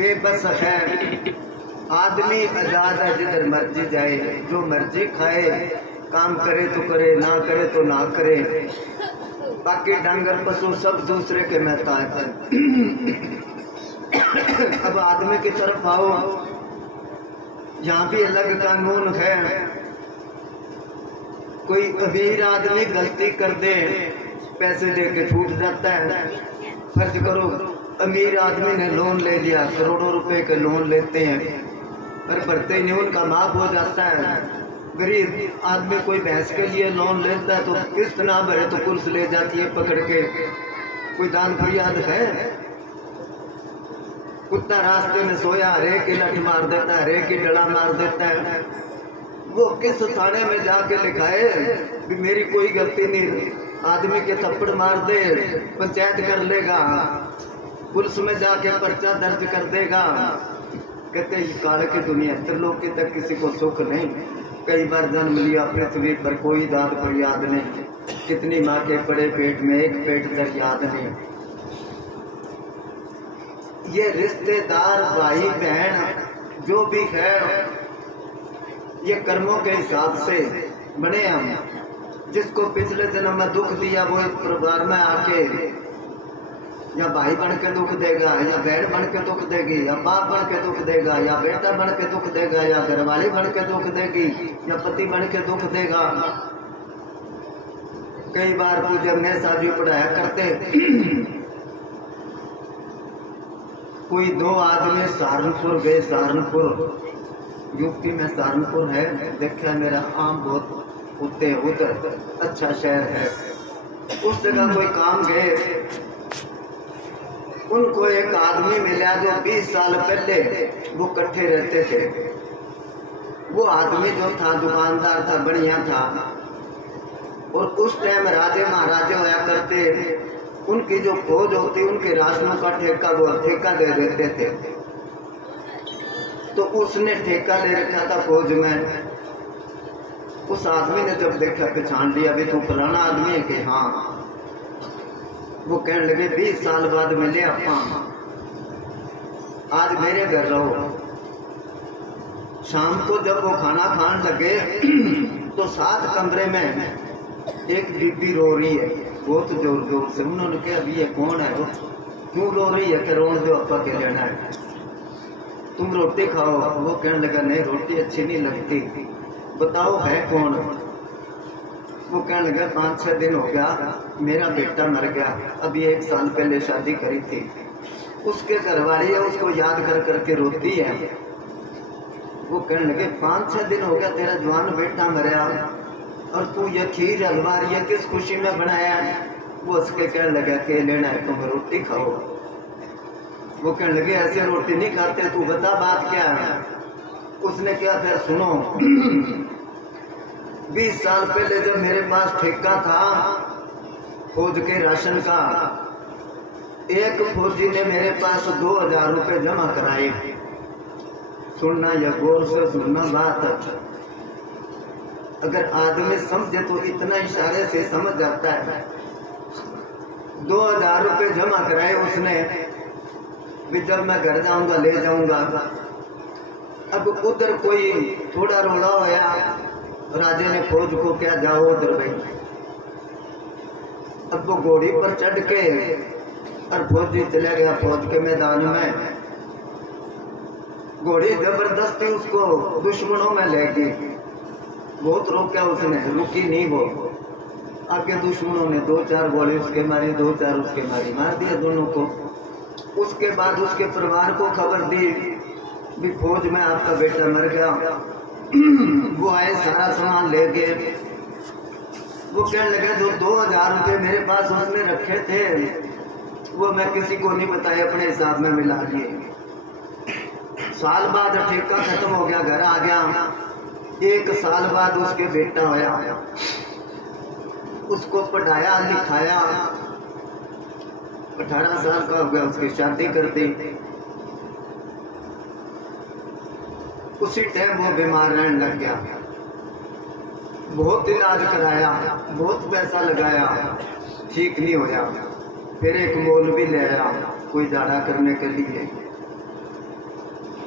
बेबस है। आदमी आजाद है, जिधर मर्जी जाए, जो मर्जी खाए, काम करे तो करे, ना करे तो ना करे। बाकी डांगर पशु सब दूसरे के महताज है। अब आदमी की तरफ आओ, यहाँ भी अलग कानून है। कोई अमीर आदमी गलती कर दे, पैसे दे के छूट जाता है। फर्ज करो अमीर आदमी ने लोन ले लिया, करोड़ों रुपए के लोन लेते हैं, पर भरते ही नहीं, उनका माफ हो जाता है। गरीब आदमी कोई भैंस के लिए लोन लेता है तो किस्त ना भरे तो पुलिस ले जाती है पकड़ के। कोई दान फरियाद है? कुत्ता रास्ते में सोया हरे की लठ मार देता है, हरे की डला मार देता है। वो किस थाने में जाके लिखाए कि मेरी कोई गलती नहीं, आदमी के थप्पड़ मार दे, पंचायत कर लेगा, पुलिस में जाके पर्चा दर्ज कर देगा। कहते काल की दुनिया, त्रिलोक तक किसी को सुख नहीं। कई बार जन्म लिया पृथ्वी पर, कोई दाद फरियाद नहीं। कितनी माँ के बड़े पेट में एक पेट तक याद नहीं। ये रिश्तेदार भाई बहन जो भी है, ये कर्मों के हिसाब से बने हम। जिसको पिछले जन्म में दुख दिया वो इस परिवार में आके या भाई बन के दुख देगा, या बहन बन के दुख देगी, या बाप बन के दुख देगा, या बेटा बन के दुख देगा, या घरवाली बन के दुख देगी, या पति बन के दुख देगा। कई बार पूज्य ने शादी पढ़ाया करते, कोई दो आदमी सहारनपुर गए। सहारनपुर यूपी में सहारनपुर है, देखा मेरा आम बहुत होते उधर अच्छा शहर है। उस जगह कोई काम गए, उनको एक आदमी मिला जो 20 साल पहले वो इकट्ठे रहते थे। वो आदमी जो था दुकानदार था, बढ़िया था, और उस टाइम राजे महाराजे होया करते, उनकी जो फौज होती उनके राशनों का ठेका वो ठेका दे देते थे। तो उसने ठेका ले रखा था फौज में। उस आदमी ने जब देखा, पहचान लिया भी तू पुराना आदमी है कि हाँ। वो कहने लगे 20 साल बाद मिले अपा, आज मेरे घर रहो। शाम को जब वो खाना खाने लगे तो साथ कमरे में एक बीबी रो रही है बहुत जोर जोर से। उन्होंने कहा अभी ये कौन है, वो क्यों रो रही है? कि रोन दो अपा के लेना है, तुम रोटी खाओ। वो कहने लगा नहीं रोटी अच्छी नहीं लगती, बताओ है कौन? वो कहने लगा 5-6 दिन हो गया मेरा बेटा मर गया, अभी 1 साल पहले शादी करी थी। उसके घरवाली है, उसको याद कर करके रोती है। वो कहने लगे 5-6 दिन हो गया तेरा जवान बेटा मरा और तू ये खीर हलवा रही है, किस खुशी में बनाया है? वो उसके कहने लगा के लेना है तुम रोटी खाओ। वो कहने लगे ऐसे रोटी नहीं खाते, तू बता बात क्या है? उसने क्या फिर सुनो 20 साल पहले जब मेरे पास ठेका था फौज के राशन का, एक फौजी ने मेरे पास 2000 रुपए जमा कराए। सुनना या गौर से सुनना बात, अगर आदमी समझे तो इतना इशारे से समझ जाता है। 2000 रुपए जमा कराए उसने, भी जब मैं घर जाऊंगा ले जाऊंगा। अब उधर कोई थोड़ा रोड़ा होया, राजे ने फौज को क्या जाओ उधर भाई। अब वो घोड़ी पर चढ़ के और फौजी चला गया फौज के मैदान में। घोड़ी जबरदस्ती उसको दुश्मनों में ले गई, बहुत रोका उसने, रुकी नहीं वो। आगे दुश्मनों ने 2-4 गोली उसके मारी, 2-4 उसके मारी, मार दिया दोनों को। उसके बाद उसके परिवार को खबर दी भी फौज में आपका बेटा मर गया। वो आए सारा सामान ले गए। वो कहने लगे जो 2000 रुपये मेरे पास उसने रखे थे वो मैं किसी को नहीं बताया, अपने हिसाब में मिला लिए। साल बाद ठेका खत्म हो गया, घर आ गया। 1 साल बाद उसके बेटा होया, उसको पढ़ाया लिखाया, 18 साल का हो गया, उसकी शादी कर दी। उसी टाइम वो बीमार रहने लग गया, बहुत इलाज कराया, बहुत पैसा लगाया, ठीक नहीं होया। फिर एक मौलवी ले आया कोई जाड़ा करने के लिए।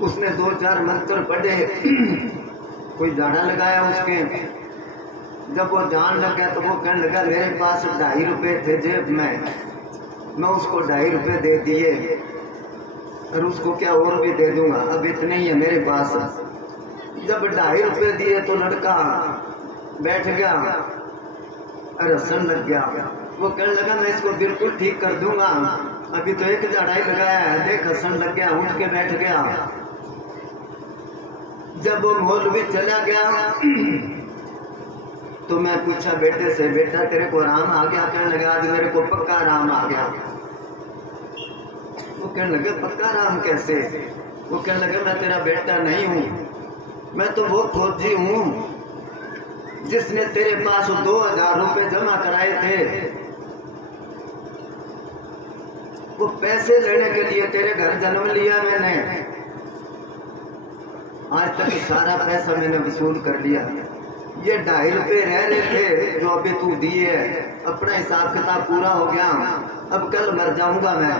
उसने 2-4 मंत्र पढ़े, कोई झाड़ा लगाया उसके। जब वो जान लगा तो वो कहने लगा मेरे पास 2.5 रुपए थे जेब में, मैं उसको 2.5 रुपए दे दिए और उसको क्या और भी दे दूंगा, अब इतने ही है मेरे पास। जब 2.5 रुपए दिए तो लड़का बैठ गया और हंसने लग गया। वो कहने लगा मैं इसको बिल्कुल ठीक कर दूंगा, अभी तो एक झाड़ा ही लगाया है, देख हंसने लग गया, उठ के बैठ गया। जब वो मौलवी चला गया तो मैं पूछा बेटे से, बेटा तेरे को आराम आ गया? कहने लगा आज मेरे को पक्का आराम आ गया। वो कहने लगे पक्का आराम कैसे? वो कहने लगे मैं तेरा बेटा नहीं हूं, मैं तो वो फौजी हूं जिसने तेरे पास 2000 रुपए जमा कराए थे। वो पैसे लेने के लिए तेरे घर जन्म लिया मैंने, आज तक सारा पैसा मैंने वसूल कर लिया। ये 2.5 रुपए रह रहे थे जो अभी तू दिए, अपना हिसाब किताब पूरा हो गया, अब कल मर जाऊंगा मैं।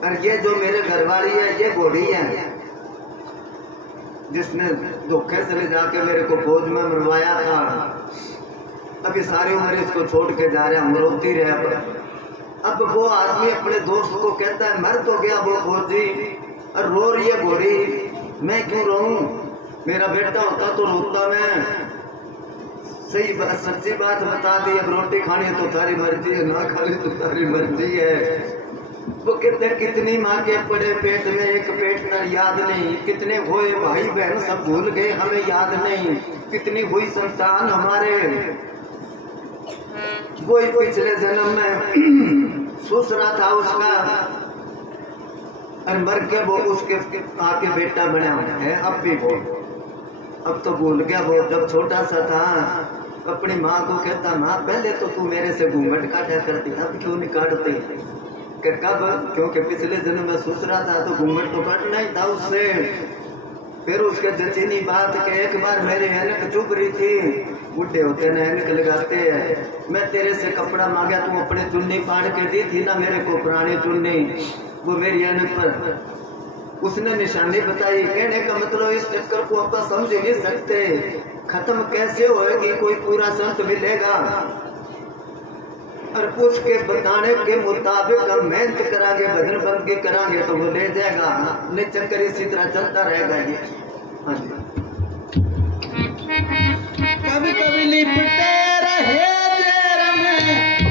और ये जो मेरे घरवाली है ये बूढ़ी है जिसने धोखे से ले जाके मेरे को फौज में मरवाया था, अभी सारी उम्र इसको छोड़ के जा रहे, हम रोती रहे। अब वो आदमी अपने दोस्त को कहता है मर तो गया वो फौजी और रो रही है बूढ़ी, मैं क्यों रोऊं? मेरा बेटा होता तो रोता मैं। सही बात, सच्ची बात बता दी, अब रोटी खानी है तो तारी मर्जी है, ना खानी तो तारी मर्जी है। वो कहते कितनी माँ के पड़े पेट में एक पेट न याद नहीं, कितने हुए भाई बहन सब भूल गए हमें याद नहीं, कितनी हुई संतान हमारे वही पिछले जन्म में ससुरा था उसका और मर के वो उसके आके बेटा बना है। अब भी वो अब तो भूल गया। वो जब छोटा सा था अपनी माँ को कहता माँ पहले तो तू मेरे से घूंघट काटा करती, अब क्यों नहीं काटते? कब? क्योंकि पिछले जन्म में ससुरा था तो घूंघट तो काटना ही था उससे। फिर उसके जचीनी बात के एक बार मेरी ऐनक चुभ रही थी, बुढ़े होते न ऐनक लगाते हैं, मैं तेरे से कपड़ा मांगा तू अपने चुन्नी फाड़ के दी थी ना मेरे को पुरानी चुन्नी, वो मेरी ऐनक पर उसने निशानी बताई। कहने का मतलब इस चक्कर को आप समझ नहीं सकते, खत्म कैसे होएगी? कोई पूरा संत मिलेगा और उसके बताने के मुताबिक हम मेहनत करांगे, भजन बंदगी करांगे तो वो ले जाएगा, नहीं चक्कर इसी तरह चलता रहेगा ये। हाँ जी। कभी कभी लिपटे रहे जेर में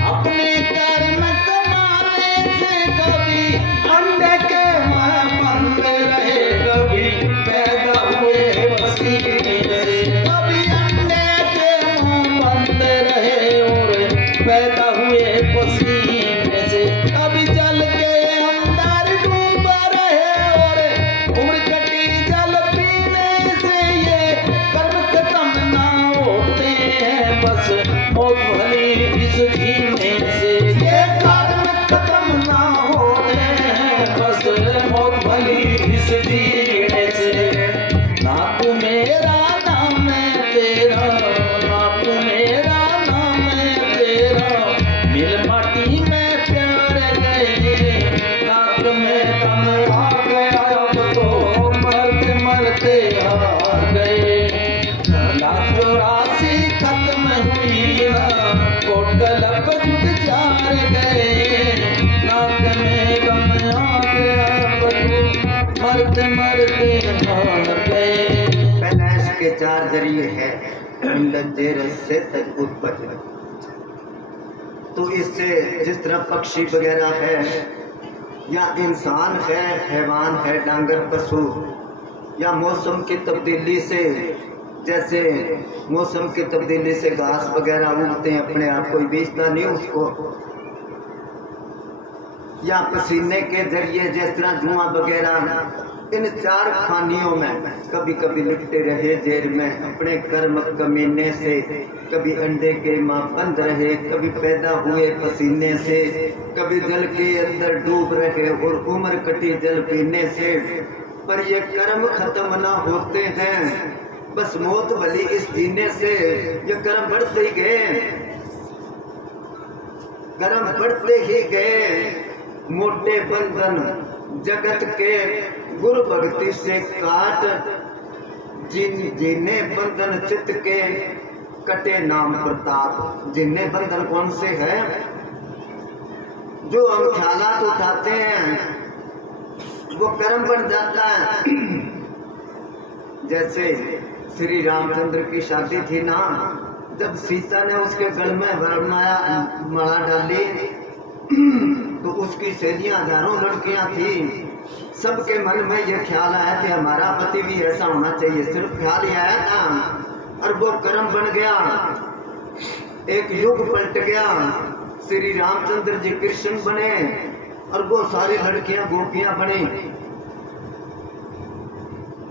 अपने कर्म कमाने से, कभी अंडे के मुंह बंद रहे, कभी पैदा हुए पसीने से, कभी अंडे के मुंह बंद रहे और पैदा हुए पसीने से, कभी जल के अंदर डूबा रहे और उम्र कटी जल पीने से। ये कर्म खत्म ना होते हैं बस मौत भली इस जीने से, ये कर्म खत्म ना होते हैं बस मौत भली इस जीने से। ना तू मेरा नाम है तेरा, ना तू मेरा नाम है तेरा, मिल माटी में प्यार गए, नाक में दम आ गया, अब तो मरते मरते हार गए। ना 84 खत्म हुई ना टोटल गुजार गए, नाक में दम आ गया, अब तो मरते मरते हार गए। पैदाइश के 4 जरिए है, जेर से तजबूत बचना। तो इससे जिस तरह पक्षी वगैरह है या इंसान है, हैवान है, डांगर पशु, या मौसम की तब्दीली से, जैसे मौसम की तब्दीली से घास वगैरह उगते हैं अपने आप, कोई बेचता नहीं उसको, या पसीने के जरिए जिस तरह धुआं वगैरह, इन 4 खानियों में कभी कभी लिपटे रहे जेल में अपने कर्म कमीने से, कभी अंडे के मां बंद रहे, कभी पैदा हुए पसीने से, कभी जल के अंदर डूब रहे और उम्र कटी जल पीने से। पर ये कर्म खत्म ना होते हैं, बस मौत भली इस जीने से। ये कर्म बढ़ते ही गए, कर्म बढ़ते ही गए, मोटे बंधन जगत के गुरु भक्ति से काट जिन्हें बंधन चित्त के कटे नाम प्रताप। जिन्हें बंधन कौन से है? जो हम ख्यालात उठाते हैं वो कर्म बन जाता है। जैसे श्री रामचंद्र की शादी थी ना, जब सीता ने उसके गल में माला डाली तो उसकी सहेलियां हजारों लड़कियां थी। सबके मन में यह ख्याल आया कि हमारा पति भी ऐसा होना चाहिए। सिर्फ ख्याल ही आया था और वो कर्म बन गया। एक युग पलट गया। श्री रामचंद्र जी कृष्ण बने और वो सारी लड़कियां गोपियां बनी।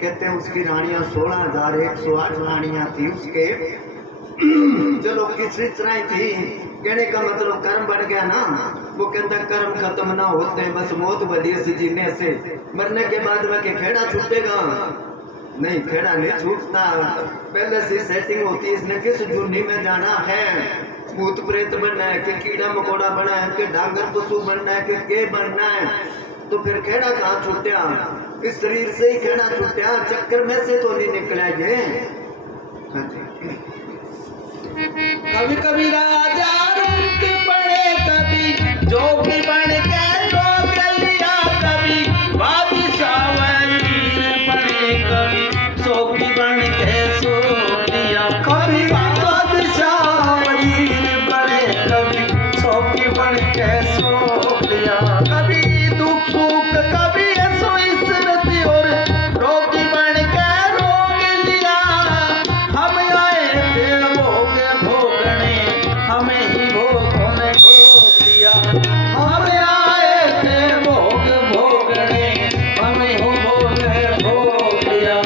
कहते हैं उसकी रानियां 16,108 रानियां थी उसके। चलो किसी तरह थी, कहने का मतलब कर्म बन गया ना। वो कहता कर्म खत्म ना होते बस मौत बली से जीने से, मरने के बाद में के खेड़ा छूटेगा? नहीं, खेड़ा नहीं छूटता। पहले से सेटिंग होती है, इसने किस जूनी में जाना है, भूत प्रेत बनना है कि कीड़ा मकोड़ा बनना है कि डांगर पशु बनना है कि के बनना है, तो फिर खेड़ा कहाँ छूटा? इस शरीर से ही खेड़ा छूटा, चक्कर में से तो नहीं निकला ये। कभी कभी राजा रंग बने, कभी जोगी बन के जोग लिया, कभी बादशाह वजीर बने, कभी सोगी बन के सो लिया। कभी बादशाह वजीर बने, कभी सोगी बन के सो लिया। कभी दुख सुख कभी ऐसो इसरत और रोगी बन के रोग लिया। हम आए थे भोग भोगने, हमें ही भोगों ने भोग लिया। हम आए थे भोग भोगने, हमें ही भोग ने भोग लिया।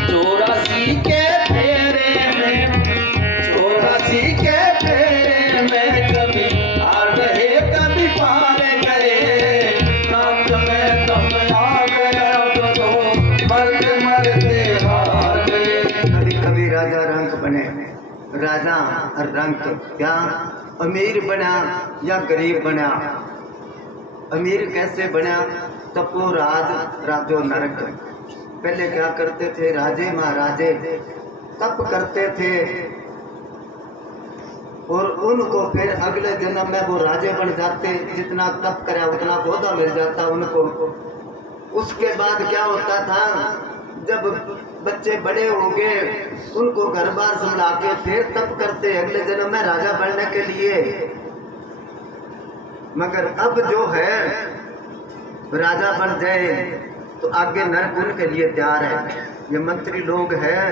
84 के फेरे में, 84 के फेरे में कभी हार रहे कभी पार गए। नाक में दम आ गया तो मरते मरते हार गए। कभी कभी राजा रंग बने। राजा और रंग क्या? अमीर बना या गरीब बना? अमीर कैसे बना? तपो राज राजो नरक। पहले क्या करते थे राजे महाराजे? तप करते थे और उनको फिर अगले जन्म में वो राजे बन जाते। जितना तप करे उतना पौधा मिल जाता उनको। उसके बाद क्या होता था, जब बच्चे बड़े हो गए उनको घर बार संभाल के फिर तप करते अगले जन्म में राजा बनने के लिए। मगर अब जो है राजा बन जाए तो आगे नरक उनके लिए तैयार है। ये मंत्री लोग हैं,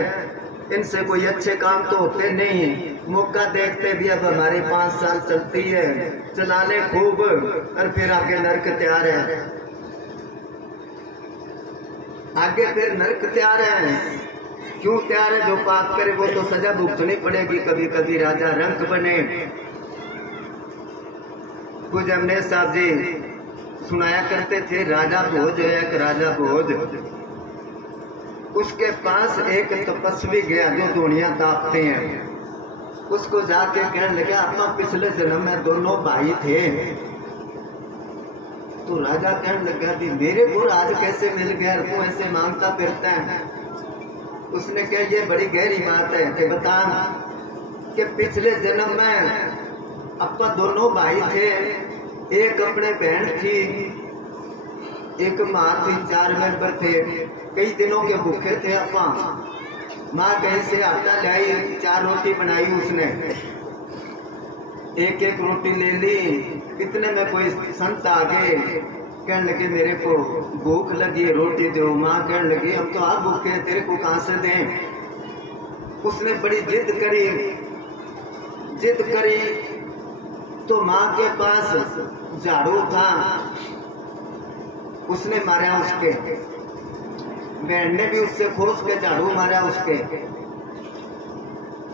इनसे कोई अच्छे काम तो होते नहीं। मौका देखते भी अब हमारे 5 साल चलती है, चला ले खूब और फिर आगे नरक तैयार है। आगे फिर नरक तैयार है। क्यों तैयार है? जो पाप करे वो तो सजा भुगतनी पड़ेगी। कभी कभी राजा रंग बने। कुछ हमने साहब जी सुनाया करते थे, राजा भोज है एक राजा भोज। उसके पास एक तपस्वी गया जो दुनिया तापते हैं। उसको जाके कहने लगा अपना पिछले जन्म में दोनों भाई थे। तो राजा कहने लगा कि मेरे को आज कैसे मिल गया, तू ऐसे मांगता फिरता है? उसने कहा ये बड़ी गहरी बात है कि बता कि पिछले जन्म में अपा दोनों भाई थे। एक अपने बहन थी, एक माँ थी, 4 मेंबर थे। कई दिनों के भूखे थे अपा। माँ कहीं से आटा लाई, 4 रोटी बनाई उसने। एक एक रोटी ले ली। इतने में कोई संत आ गए, कहने लगे मेरे को भूख लगी है, रोटी दो। माँ कहने लगी हम तो आप भूखे हैं, तेरे को कहाँ से दें? उसने बड़ी जिद करी तो माँ के पास झाड़ू था, उसने मारा उसके। बहन ने भी उससे खोस के झाड़ू मारा उसके।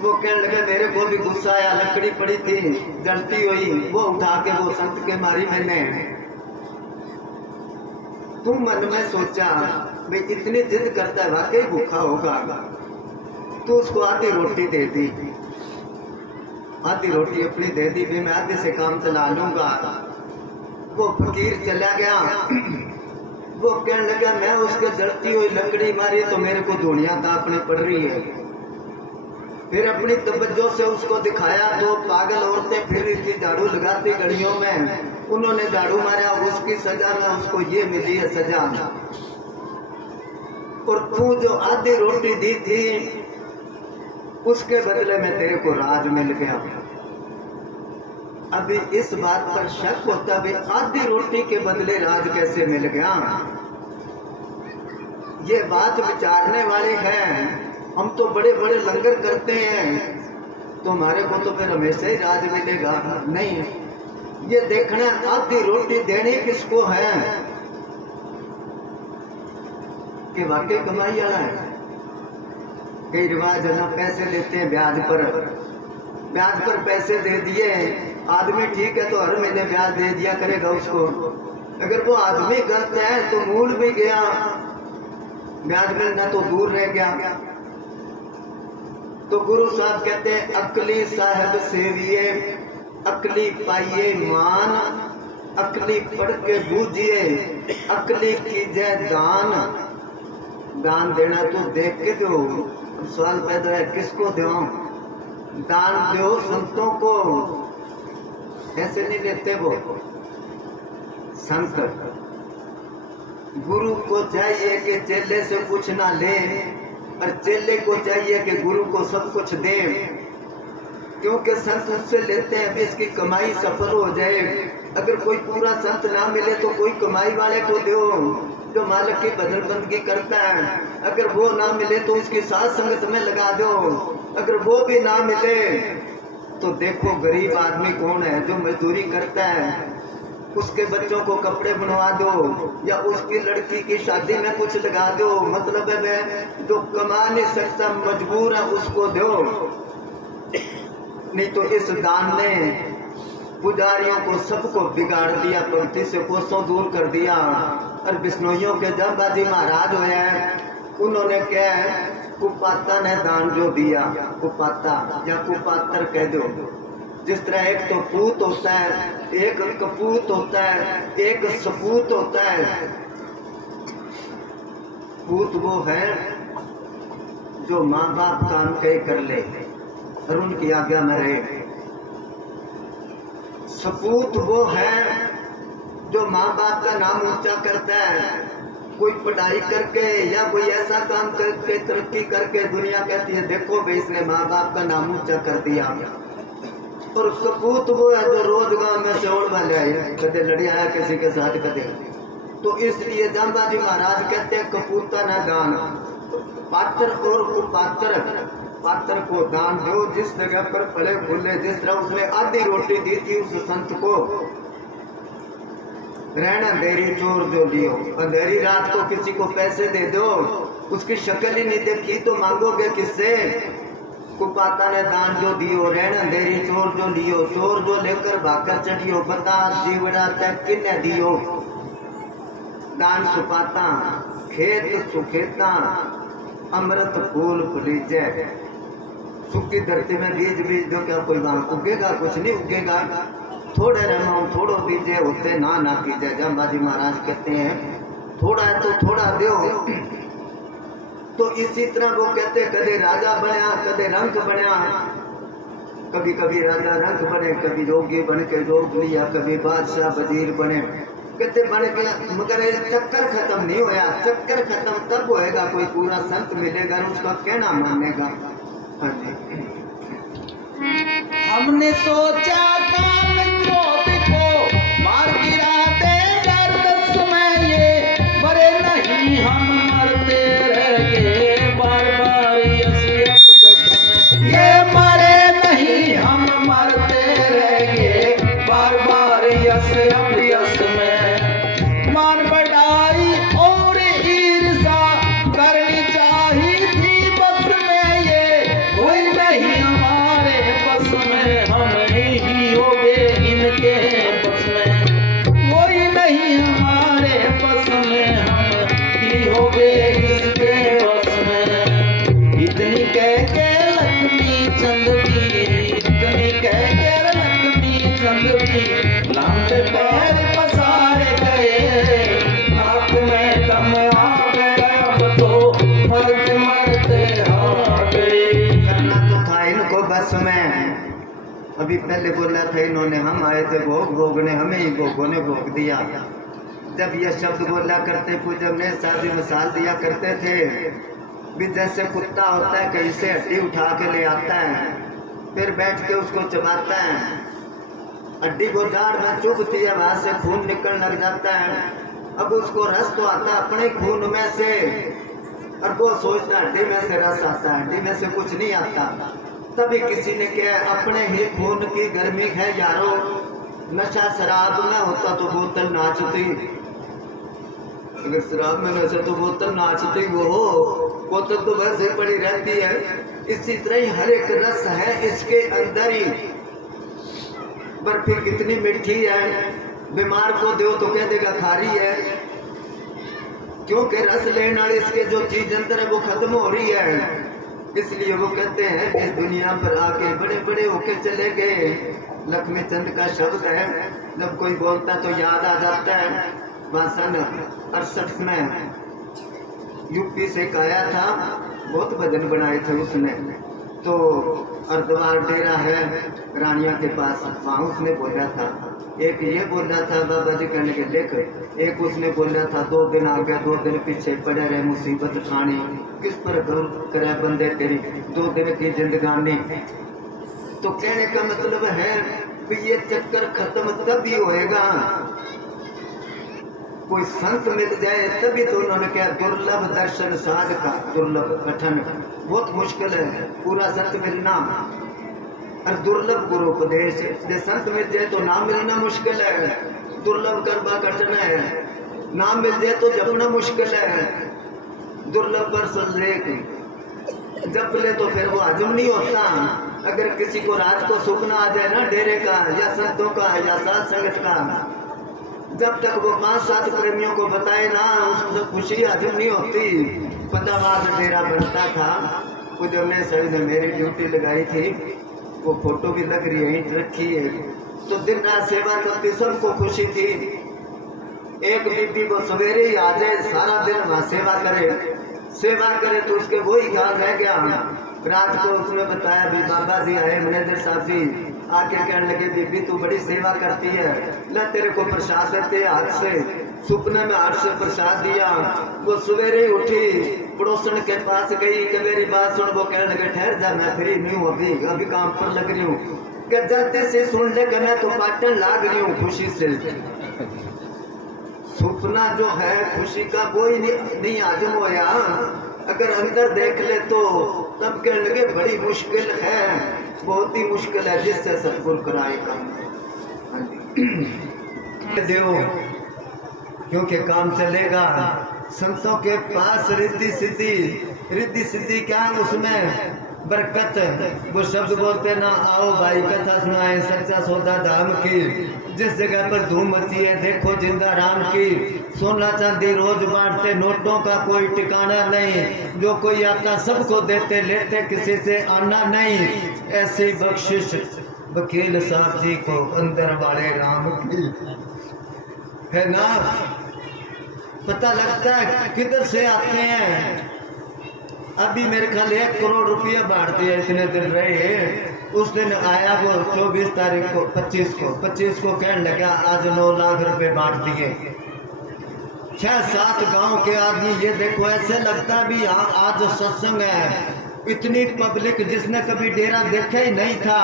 वो कहने लगा मेरे को भी गुस्सा आया, लकड़ी पड़ी थी जलती हुई, वो उठा के वो संत के मारी मैंने। तुम मन में सोचा भाई इतनी जिद करता है वाकई भूखा होगा, तो उसको आधी रोटी दे दी। आधी रोटी अपनी दे दी, भी मैं आधे से काम चला लूंगा। वो फकीर चला गया, वो कहने लगा मैं उसके जलती हुई लकड़ी मारी तो मेरे को दुनिया तापने पड़ रही है। फिर अपनी तवज्जो से उसको दिखाया तो पागल औरतें फिर रही थी झाड़ू लगाती गलियों में, उन्होंने झाड़ू मारा, उसकी सजा में उसको ये मिली है सजा। और तू जो आधी रोटी दी थी उसके बदले में तेरे को राज मिल गया। अभी इस बात पर शक होता भी आधी रोटी के बदले राज कैसे मिल गया। ये बात विचारने वाली है। हम तो बड़े बड़े लंगर करते हैं तो हमारे को तो फिर हमेशा ही राज मिलेगा नहीं। ये देखना आधी रोटी देनी किसको है कि वाकई कमाई वाला है। कई रिवाज है ना, पैसे लेते हैं ब्याज पर पैसे दे दिए, आदमी ठीक है तो हर महीने ब्याज दे दिया करेगा उसको। अगर वो आदमी गलत है तो मूल भी गया, ब्याज मिलना तो दूर रह गया। तो गुरु साहब कहते हैं अकली साहब सेविए अकली पाइए मान, अकली पढ़ के बूझिए अकली कीजिए दान। दान देना तो देख के दो। सवाल पैदा है किसको दो? दान दो संतों को, ऐसे नहीं देते वो संत। गुरु को चाहिए कि चेले से कुछ ना ले, और चेले को चाहिए कि गुरु को सब कुछ दे, क्योंकि संत उससे लेते हैं कि इसकी कमाई सफल हो जाए। अगर कोई पूरा संत ना मिले तो कोई कमाई वाले को दो जो मालिक की भजन बंदगी करता है। अगर वो ना मिले तो उसकी साथ संगत में लगा दो। अगर वो भी ना मिले तो देखो गरीब आदमी कौन है जो मजदूरी करता है, उसके बच्चों को कपड़े बनवा दो या उसकी लड़की की शादी में कुछ लगा दो। मतलब है जो कमा नहीं सकता मजबूर है उसको दो। नहीं तो इस दान ने पुजारियों को सबको बिगाड़ दिया, भक्ति से कोसों दूर कर दिया। और बिश्नोइयों के जब बाजी महाराज हुए हैं उन्होंने क्या है, कुपाता ने दान जो दिया, कुपाता या कुपात्र कह दो। जिस तरह एक तो पूत होता है, एक कपूत होता है, एक सपूत होता है। पूत वो है जो माँ बाप काम कह कर ले और उनकी आज्ञा में रहे। सपूत वो है जो माँ बाप का नाम ऊंचा करता है, कोई पढ़ाई करके या कोई ऐसा काम करके तरक्की करके दुनिया कहती है देखो भाई इसने माँ बाप का नाम ऊंचा कर दिया। और कपूत वो है जो रोज गांव में से ओढ़ वाले आए, कदे लड़ी आया किसी के साथ कदे। तो इसलिए जाम्बाजी महाराज कहते हैं कपूता न दान। पात्र और कुपात्र, पात्र को दान दो जिस जगह पर फले फूले। जिस तरह उसने आधी रोटी दी थी उस संत को, रहना अंधेरी चोर जो लियो। अंधेरी रात को किसी को पैसे दे दो, उसकी शक्ल ही नहीं देखी तो मांगोगे किससे? कुपाता ने दान जो दियो, रहना अंधेरी चोर जो लियो। चोर जो लेकर भाकर चढ़ियो, बता जीवड़ा तक किन्ने दियो। दान सुपाता खेत सुखेता, अमृत फूल फुलीजे। सूखी धरती में बीज बीज दो, क्या कोई वहां उगेगा? कुछ नहीं उगेगा। थोड़े रहना थोड़ो दीजिए होते ना कीजिए। जाम्बाजी महाराज कहते हैं थोड़ा है तो थोड़ा दो। तो इसी तरह वो कहते कदे राजा बनया कदे रंक बनया। कभी कभी राजा रंक बने, कभी योगी बन के योग लिया, कभी बादशाह वजीर बने। कहते बन के मगर चक्कर खत्म नहीं होया। चक्कर खत्म तब होएगा कोई पूरा संत मिलेगा और उसका कहना मानेगा। हाँ जी। हमने सोचा काम क्रोध को मार गिराते दर्द में, ये मरे नहीं हम मरते रह गए बार बार ये मरे नहीं हम मरते रह गए बार बार यस यस में। मान बढ़ाई और ईर्षा करनी चाहिए थी बस में, ये कोई नहीं हमारे बस में। हम ही हो गए इनके बस में, कोई नहीं हमारे बस में। हम ही हो गए इसके बस में। इतनी कह के लक्ष्मी चंद भी, इतनी कह के लक्ष्मी चंद भी लांग पैर पसार गए। आँख में अभी पहले बोला था इन्होंने, हम आए थे भोग, भोग ने हमें ही भोगों ने भोग दिया। जब यह शब्द बोला करते पूजन ने शादी मिसाल दिया करते थे भी जैसे कुत्ता होता है कहीं से हड्डी उठा के ले आता है, फिर बैठ के उसको चबाता है, हड्डी को दाढ़ में चुभती है, वहां से खून निकलने लग जाता है। अब उसको रस तो आता है अपने खून में से, और वो सोचता हड्डी में से रस आता है, हड्डी में से कुछ नहीं आता। तभी किसी ने कहा अपने ही खून की गर्मी है यारो, नशा शराब में होता तो बोतल नाचती, अगर शराब में नशा तो बोतल नाचती, वो बोतल तो वैसे पड़ी रहती है। इसी तरह ही हर एक रस है इसके अंदर ही। बर्फी कितनी मीठी है, बीमार को दो तो कह देगा खारी है, क्योंकि रस लेने वाले इसके जो चीज अंदर है वो खत्म हो रही है। इसलिए वो कहते हैं इस दुनिया पर आके बड़े बड़े होके चले गए। लक्ष्मी चंद का शब्द है, जब कोई बोलता तो याद आ जाता है। वह सन 68 में यूपी से एक आया था, बहुत भजन बनाए थे उसने। तो अर्धवार डेरा है रानिया के पास, वहाँ उसने बोला था, एक ये बोला था बाबा जी कहने के देख, एक उसने बोला था 2 दिन आगे 2 दिन पीछे पड़े रहे मुसीबत खानी, किस पर गौर करे बंदे तेरी 2 दिन की जिंदगानी। तो कहने का मतलब है कि ये चक्कर खत्म तभी होएगा कोई संत मिल जाए तभी। तो उन्होंने क्या दुर्लभ दर्शन साध का, दुर्लभ कठिन बहुत मुश्किल है पूरा संत मिलना, और दुर्लभ गुरु उपदेश जो संत मिल जाए तो नाम मिलना मुश्किल है, दुर्लभ करवा कठिन है, नाम मिल जाए तो जपना मुश्किल है। दुर्लभ पर संदेह जप ले तो फिर वो हजम नहीं होता। अगर किसी को रात को सुपना आ जाए ना डेरे का या संतों का या साथ संगत का, जब तक वो 5-7 प्रेमियों को बताए ना उसको खुशी हजम नहीं होती। पतावाद डेरा बनता था, उधर सर ने मेरी ड्यूटी लगाई थी, वो फोटो भी लग रही है, ईंट रखी है। तो दिन रात सेवा करती, सबको खुशी थी। एक बीबी को सवेरे ही आ जाए, सारा दिन वहाँ सेवा करे तो उसके वही ख्याल रह गया। रात को उसने बताया भी बाबा जी आए, मैनेजर साहब जी आके कहने लगे बीबी तू बड़ी सेवा करती है, ले तेरे को प्रसाद देते हाथ से। सुपने में हाथ से प्रसाद दिया। वो सवेरे ही उठी, पड़ोसन के पास गई कि मेरी बात सुन। वो कहने लगे ठहर जा, मैं फ्री नहीं हूँ, अभी काम पर लग रही हूँ। जल्दी से सुन ले कि मैं तो पाटन लाग रही हूँ खुशी से। सुपना जो है खुशी का कोई नहीं हजम होया, अगर अंदर देख ले तो तब कहने लगे बड़ी मुश्किल है, बहुत ही मुश्किल है जिससे सतगुरु कराएगा। देव क्योंकि काम चलेगा। संतों के पास रिद्धि सिद्धि क्या है उसमें बरकत। वो शब्द बोलते ना आओ भाई कथा सुनाए सच्चा सौदा धाम की, जिस जगह पर धूम मची है देखो जिंदा राम की। सोना चांदी रोज बांटते, नोटों का कोई ठिकाना नहीं, जो कोई आता सबको देते, लेते किसी से आना नहीं। ऐसी बख्शिश वकील साहब जी को अंदर वाले राम की है ना। पता लगता है किधर से आते हैं। अभी मेरे ख्याल 1 करोड़ रुपया बांट दिया, इतने दिन रहे। उस दिन आया वो 24 तारीख को 25 को कहने लगा आज 9 लाख रुपए बांट दिए। 6-7 गांव के आदमी, ये देखो ऐसे लगता भी हाँ आज सत्संग है। इतनी पब्लिक जिसने कभी डेरा देखा ही नहीं था।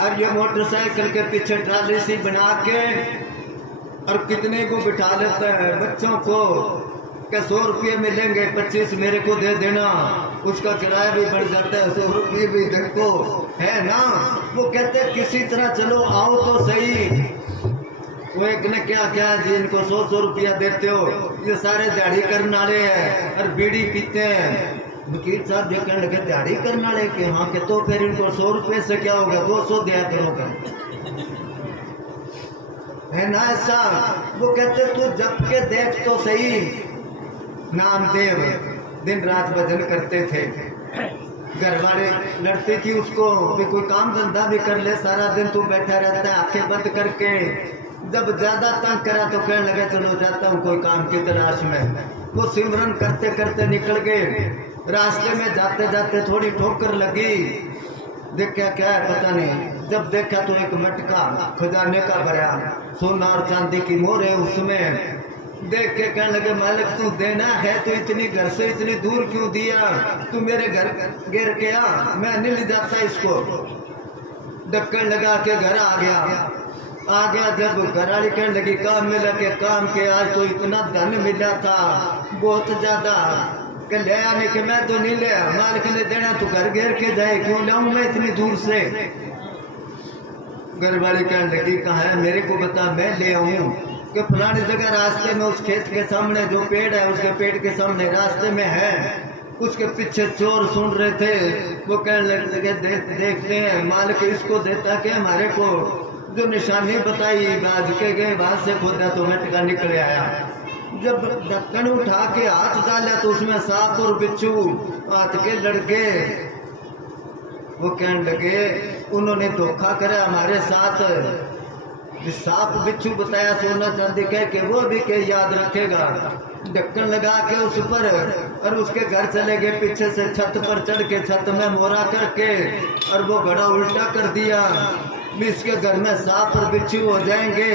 और ये मोटरसाइकिल के पीछे ट्राली सी बना के और कितने को बिठा लेते हैं बच्चों को कि 100 रुपये मिलेंगे, 25 मेरे को दे देना। उसका किराया भी बढ़ जाता है, 100 रुपये भी देखो है ना। वो कहते किसी तरह चलो आओ तो सही। वो एक ने क्या जी इनको 100 रुपया देते हो, ये सारे दिहाड़ी करने वाले हैं और बीड़ी पीते हैं। वकील साहब जो कहने लगे दिहाड़ी करने वाले के हाँ के, तो फिर इनको 100 रुपये से क्या होगा, 200 दिया करोगे है ना ऐसा। वो कहते तू जप के देख तो सही। नामदेव दिन रात भजन करते थे, घर वाले लड़ती थी उसको भी कोई काम धंधा भी कर ले, सारा दिन तू बैठा रहता है आंखें बंद करके। जब ज्यादा तंग करा तो कहने लगा चलो जाता हूँ कोई काम की तलाश में। वो सिमरन करते करते निकल गए। रास्ते में जाते जाते थोड़ी ठोकर लगी देखा क्या है पता नहीं। जब देखा तो एक मटका खजाने का भरा सोना और चांदी की मोहर है उसमें। देख के कहने लगे मालिक तू देना है तो इतनी घर से इतनी दूर क्यों दिया? तू मेरे घर गिर के आ, मैं नहीं ले जाता इसको। ढक्कन लगा के घर आ गया। जब घर वाली कहने लगी काम मिला के काम के आज तो इतना धन मिला था बहुत ज्यादा कि ले आने के मैं तो नहीं लिया। मालिक ने देना तो घर घेर के जाए, क्यों लाऊं मैं इतनी दूर से? घर वाली कहने लगी कहाँ है मेरे को बता मैं ले आऊं कि फलानी जगह रास्ते में उस खेत के सामने जो पेड़ है उसके पेड़ के सामने रास्ते में है। उसके पीछे चोर सुन रहे थे, वो कहने लगे देखते हैं मालिक इसको देता कि हमारे को जो निशानी बताई बाज के गए बाज से खोदा तो मटका निकल आया। जब ढक्कन उठा के हाथ डाला तो उसमें सांप और बिच्छू हाथ के लड़के। वो कहने लगे उन्होंने धोखा करा हमारे साथ। सांप बिच्छू बताया सोना चांदी कह के वो भी के याद रखेगा। ढक्कन लगा के उस पर और उसके घर चले गए। पीछे से छत पर चढ़ के छत में मोरा करके और वो घड़ा उल्टा कर दिया। इसके घर में सांप और बिच्छू हो जाएंगे।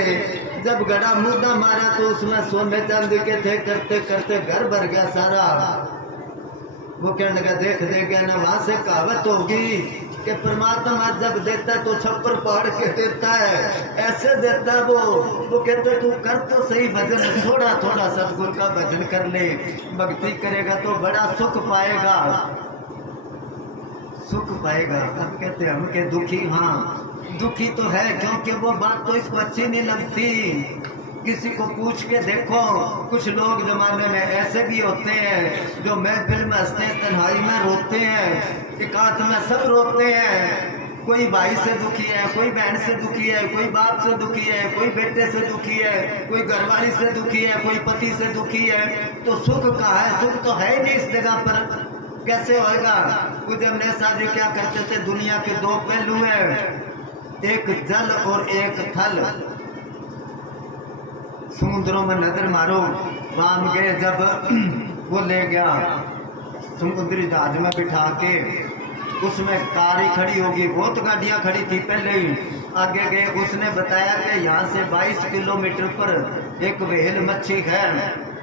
जब घड़ा मुद्दा मारा तो उसमें सोने चांदी के थे, करते करते घर भर गया सारा। वो कहने लगा देख देगा ना वहां से कहावत होगी कि परमात्मा जब देता है तो छप्पर पहाड़ के देता है, ऐसे देता है वो कहते तू कर तो सही भजन, थोड़ा थोड़ा सतगुरु का भजन कर ले, भक्ति करेगा तो बड़ा सुख पाएगा, सुख पाएगा। अब कहते हम के दुखी, हाँ दुखी तो है क्योंकि वो बात तो इसको अच्छी नहीं लगती। किसी को पूछ के देखो, कुछ लोग जमाने में ऐसे भी होते हैं जो महफिल में हंसते तन्हाई में रोते हैं, एकांत में सब रोते हैं। कोई भाई से दुखी है, कोई बहन से दुखी है, कोई बाप से दुखी है, कोई बेटे से दुखी है, कोई घरवाली से दुखी है, कोई पति से दुखी है। तो सुख कहाँ है? सुख तो है ही नहीं इस जगह पर, कैसे होएगा? उजमने साहब क्या करते थे, दुनिया के दो पहलू है, एक जल और एक थल। समुद्रों में नजर मारो, राम गए जब वो ले गया समुद्री जहाज में बिठा के, उसमें कारी खड़ी होगी, बहुत गाड़ियां खड़ी थी पहले ही। आगे गए, उसने बताया कि यहाँ से 22 किलोमीटर पर एक व्हेल मच्छी है,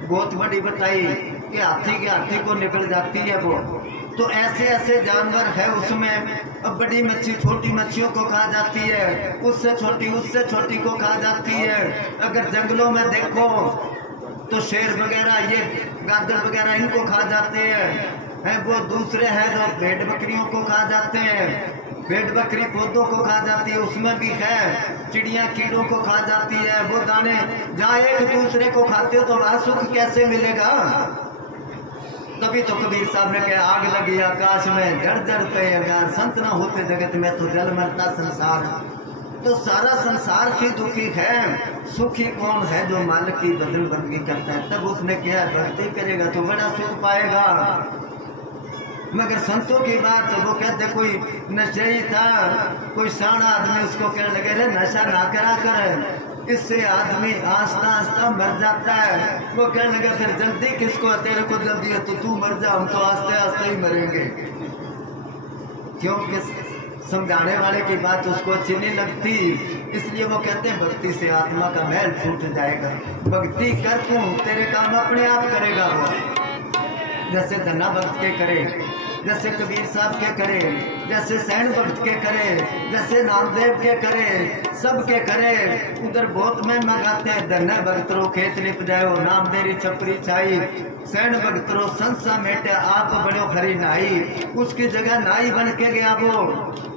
बहुत बड़ी बताई कि हाथी को निकल जाती है वो। तो ऐसे ऐसे जानवर है उसमें। अब बड़ी मच्छी छोटी मच्छियों को खा जाती है, उससे छोटी को खा जाती है। अगर जंगलों में देखो तो शेर वगैरह, ये गादर वगैरह इनको खा जाते हैं। वो दूसरे हैं जो भेड़ बकरियों को खा जाते हैं, भेड़ बकरी पौधों को खा जाती है, उसमें भी है। चिड़िया कीड़ों को खा जाती है। वो दाने जहाँ एक दूसरे को खाते हो तो वहाँ सुख कैसे मिलेगा? तभी तो कबीर साहब ने कहा आग लगी आकाश में जड़ जड़ पे अगर संत न होते जगत में तो जल मरता संसार। तो सारा संसार ही दुखी है, सुखी कौन है? जो मालिक की बदल बंदगी करता है। तब उसने कहा भक्ति करेगा तो बड़ा सुख पाएगा। मगर संतों की बात, वो कहते कोई नशे ही था, कोई साना आदमी उसको कहने लगे रे नशा ना करा कर, इससे आदमी आस्ता आस्ता मर जाता है। वो कहने लगे फिर जल्दी किसको, तेरे को जल्दी है तो तू मर जा, हम तो आस्ते आस्ते ही मरेंगे। क्योंकि समझाने वाले की बात उसको अच्छी नहीं लगती, इसलिए वो कहते हैं भक्ति से आत्मा का मैल छूट जाएगा। भक्ति कर तू, तेरे काम अपने आप करेगा वो। जैसे धना भक्त के करे, जैसे कबीर साहब के करे, जैसे सैन भक्त के करे, जैसे नामदेव के करे, सबके करे। उधर बहुत महिमा गाते हैं, धन्य भक्त रो खेत लिप जाओ, नामदेरी छपरी छाई, सैन भक्त रो संसा मेटे आप बड़ो खरी नाई। उसकी जगह नाई बन के गया वो।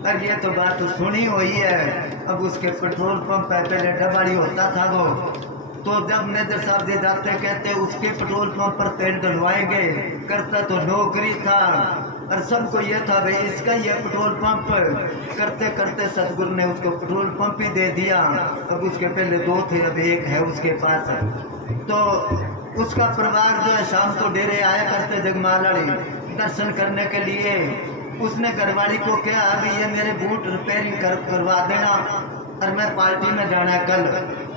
और ये तो बात तो सुनी हुई है। अब उसके पेट्रोल पंप पे पहले डबाड़ी होता था वो, तो जब नेजर साहब जी जाते कहते उसके पेट्रोल पंप पर तेल डलवाएंगे, करता तो नौकरी था और सबको ये था भाई इसका ये पेट्रोल पंप। करते करते सतगुरु ने उसको पेट्रोल पंप ही दे दिया। अब उसके पहले 2 थे, अब 1 है उसके पास। तो उसका परिवार जो है शाम को डेरे आया करते जगमालाड़ी दर्शन करने के लिए। उसने घरवाली को कहा अभी ये मेरे बूट रिपेयरिंग करवा देना और मैं पार्टी में जाना है कल,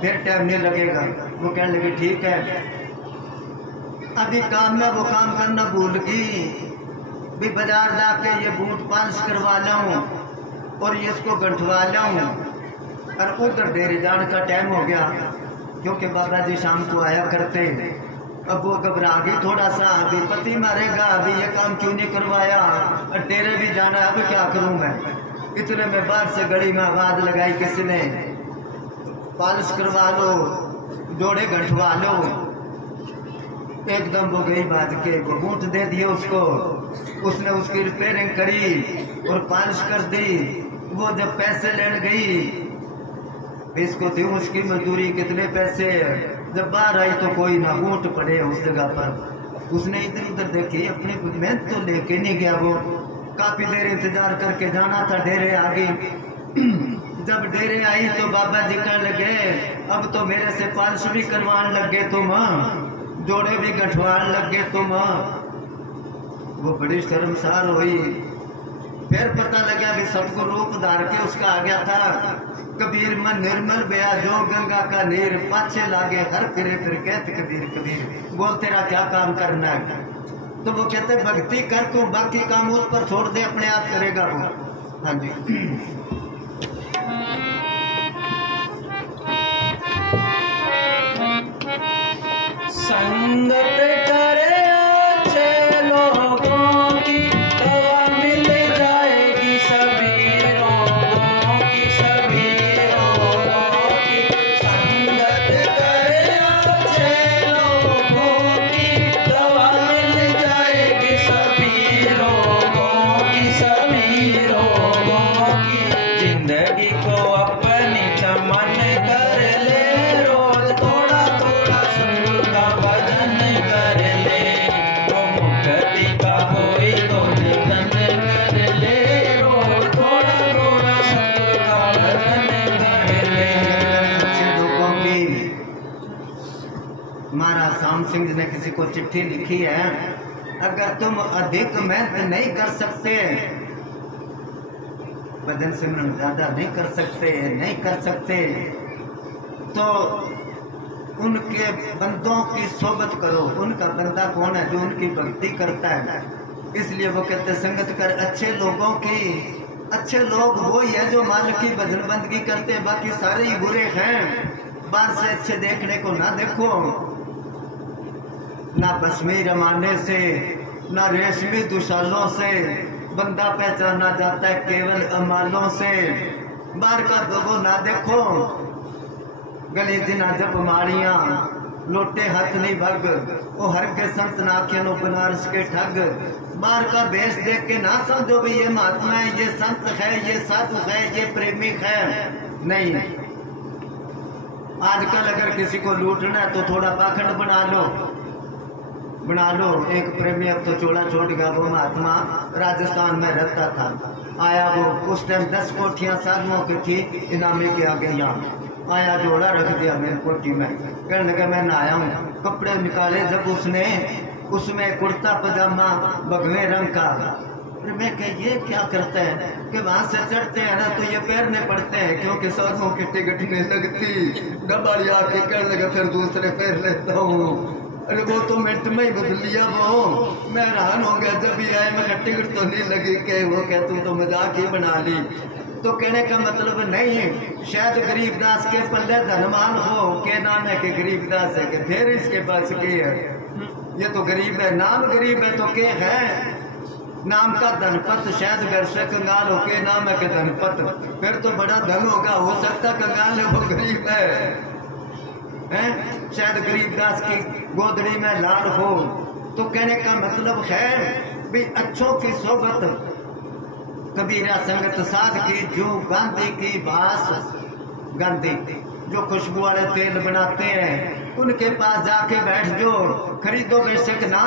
फिर टाइम नहीं लगेगा। वो कहने लगी ठीक है। अभी काम में वो काम करना भूल गई, भी बाजार जाके ये बूट पॉलिश करवा लाऊं। और ये इसको गंठवा लाऊं। और उधर डेरे जाने का टाइम हो गया, क्योंकि बाबा जी शाम को आया करते। अब वो घबरा गई थोड़ा सा, अभी पति मरेगा, अभी ये काम क्यों नहीं करवाया, और डेरे भी जाना है, अभी क्या करूं मैं। इतने में बाहर से गली में आवाज लगाई किसी ने, पालिश करवा लो, जोड़े गंठवा लो। एकदम वो गई बाज के, वो बूट दे दिए उसको, उसने उसकी रिपेयरिंग करी और पालिश कर दी। वो जब पैसे लेने गई, इसको दी उसकी मजदूरी कितने पैसे, जब बाहर आई तो कोई ना बूट पड़े उस जगह पर। उसने इधर उधर देखी, अपनी कुछ मेहनत तो लेके नहीं गया। वो काफी देर इंतजार करके जाना था, डेरे आ गई। जब डेरे आई तो बाबा जी कहने लगे, अब तो मेरे से पालिश भी करवाने लगे तुम, जोड़े भी गंठवाने लगे तुम। वो बड़ी शर्मसार हुई। फिर पता लगा भी सतगुरु रूप धार के उसका आ गया था, कबीर मन निर्मल बया जो गंगा का नीर, पाछे लागे हर फिरे फिर कहते कबीर कबीर, बोल तेरा क्या काम करना है। तो वो कहते भक्ति कर तू, बाकी काम उस पर छोड़ दे, अपने आप करेगा वो। हाँ जी। संगत करे अच्छे लोगों की, दवा मिल जाएगी सभी रोगों की, सभी रोगों की। संगत करे अच्छे लोगों की, दवा मिल जाएगी सभी रोगों की, सभी रोगों की। जिंदगी को अपनी चमन कर ले, रोज थोड़ा थोड़ा सुन का भजन कर ले, तो मुक्ति का कोई तो निधन कर ले, रोज थोड़ा थोड़ा सुन का भजन कर ले। अच्छे लोगों की महाराज श्याम सिंह जी ने किसी को चिट्ठी लिखी है, अगर तुम अधिक मेहनत नहीं कर सकते, भजन सिमरन ज्यादा नहीं कर सकते, तो उनके बंदों की सोबत करो। उनका बंदा कौन है? जो उनकी भक्ति करता है। इसलिए वो कहते संगत कर अच्छे लोगों की। अच्छे लोग वो ही है जो मालिक की भजन बंदगी करते हैं, बाकी सारे ही बुरे हैं। बाहर से अच्छे देखने को ना देखो, ना बसमी रमाने से, ना रेशमी दुशालों से बंदा पहचाना जाता है, केवल अमालों से। बाहर का वो ना देखो, गली दिना जब मारियां लोटे हाथ नहीं भग, वो हर के संत नाखे नो बनारस के ठग। बाहर का भेष देख के ना समझो भी ये महात्मा है, ये संत है, ये साधु है, ये प्रेमिक है। नहीं, आजकल अगर किसी को लूटना है तो थोड़ा पाखंड बना लो। एक प्रेमी अब तो चोला छोड़ गया, वो महात्मा राजस्थान में रहता था। आया वो, उस टाइम 10 कोठियां साधुओं की थी, इनामी के आगे यहाँ आया, जोड़ा रख दिया मेरी कोठी में। कहने लगा मैं नहाया हूँ। कपड़े निकाले जब उसने, उसमें कुर्ता पजामा भगवे रंग का। फिर मैं कह ये क्या करता है कि वहां से चढ़ते हैं ना तो ये पैरने पड़ते हैं, क्योंकि साधुओं की टिकट नहीं लगती। डबाड़ी आके कहने लगा फिर दूसरे पैर लेता हूँ। अरे वो तो मिनट में ही बदल लिया वो। मैं हैरान हो गया जब ये आए, मैं टिकट तो नहीं लगी। के वो कह तू तो मजाक ही बना ली। तो कहने का मतलब नहीं है, शायद गरीबदास के पल्ले धनवान हो, के नाम है कि गरीबदास है, कि फिर इसके पास के है। ये तो गरीब है, नाम गरीब है तो के है। नाम का धनपत, शायद घर से कंगाल हो, के नाम है कि धनपत, फिर तो बड़ा धन होगा। हो सकता कंगाल है वो गरीब है। शायद गरीबदास की गोदड़ी में लाल हो। तो कहने का मतलब है भी अच्छों की सोबत, कबीरा संगत साध की, जो गांधी की बास, गांधी जो खुशबू वाले तेल बनाते हैं, उनके पास जाके बैठ जो, खरीदो बेशक ना,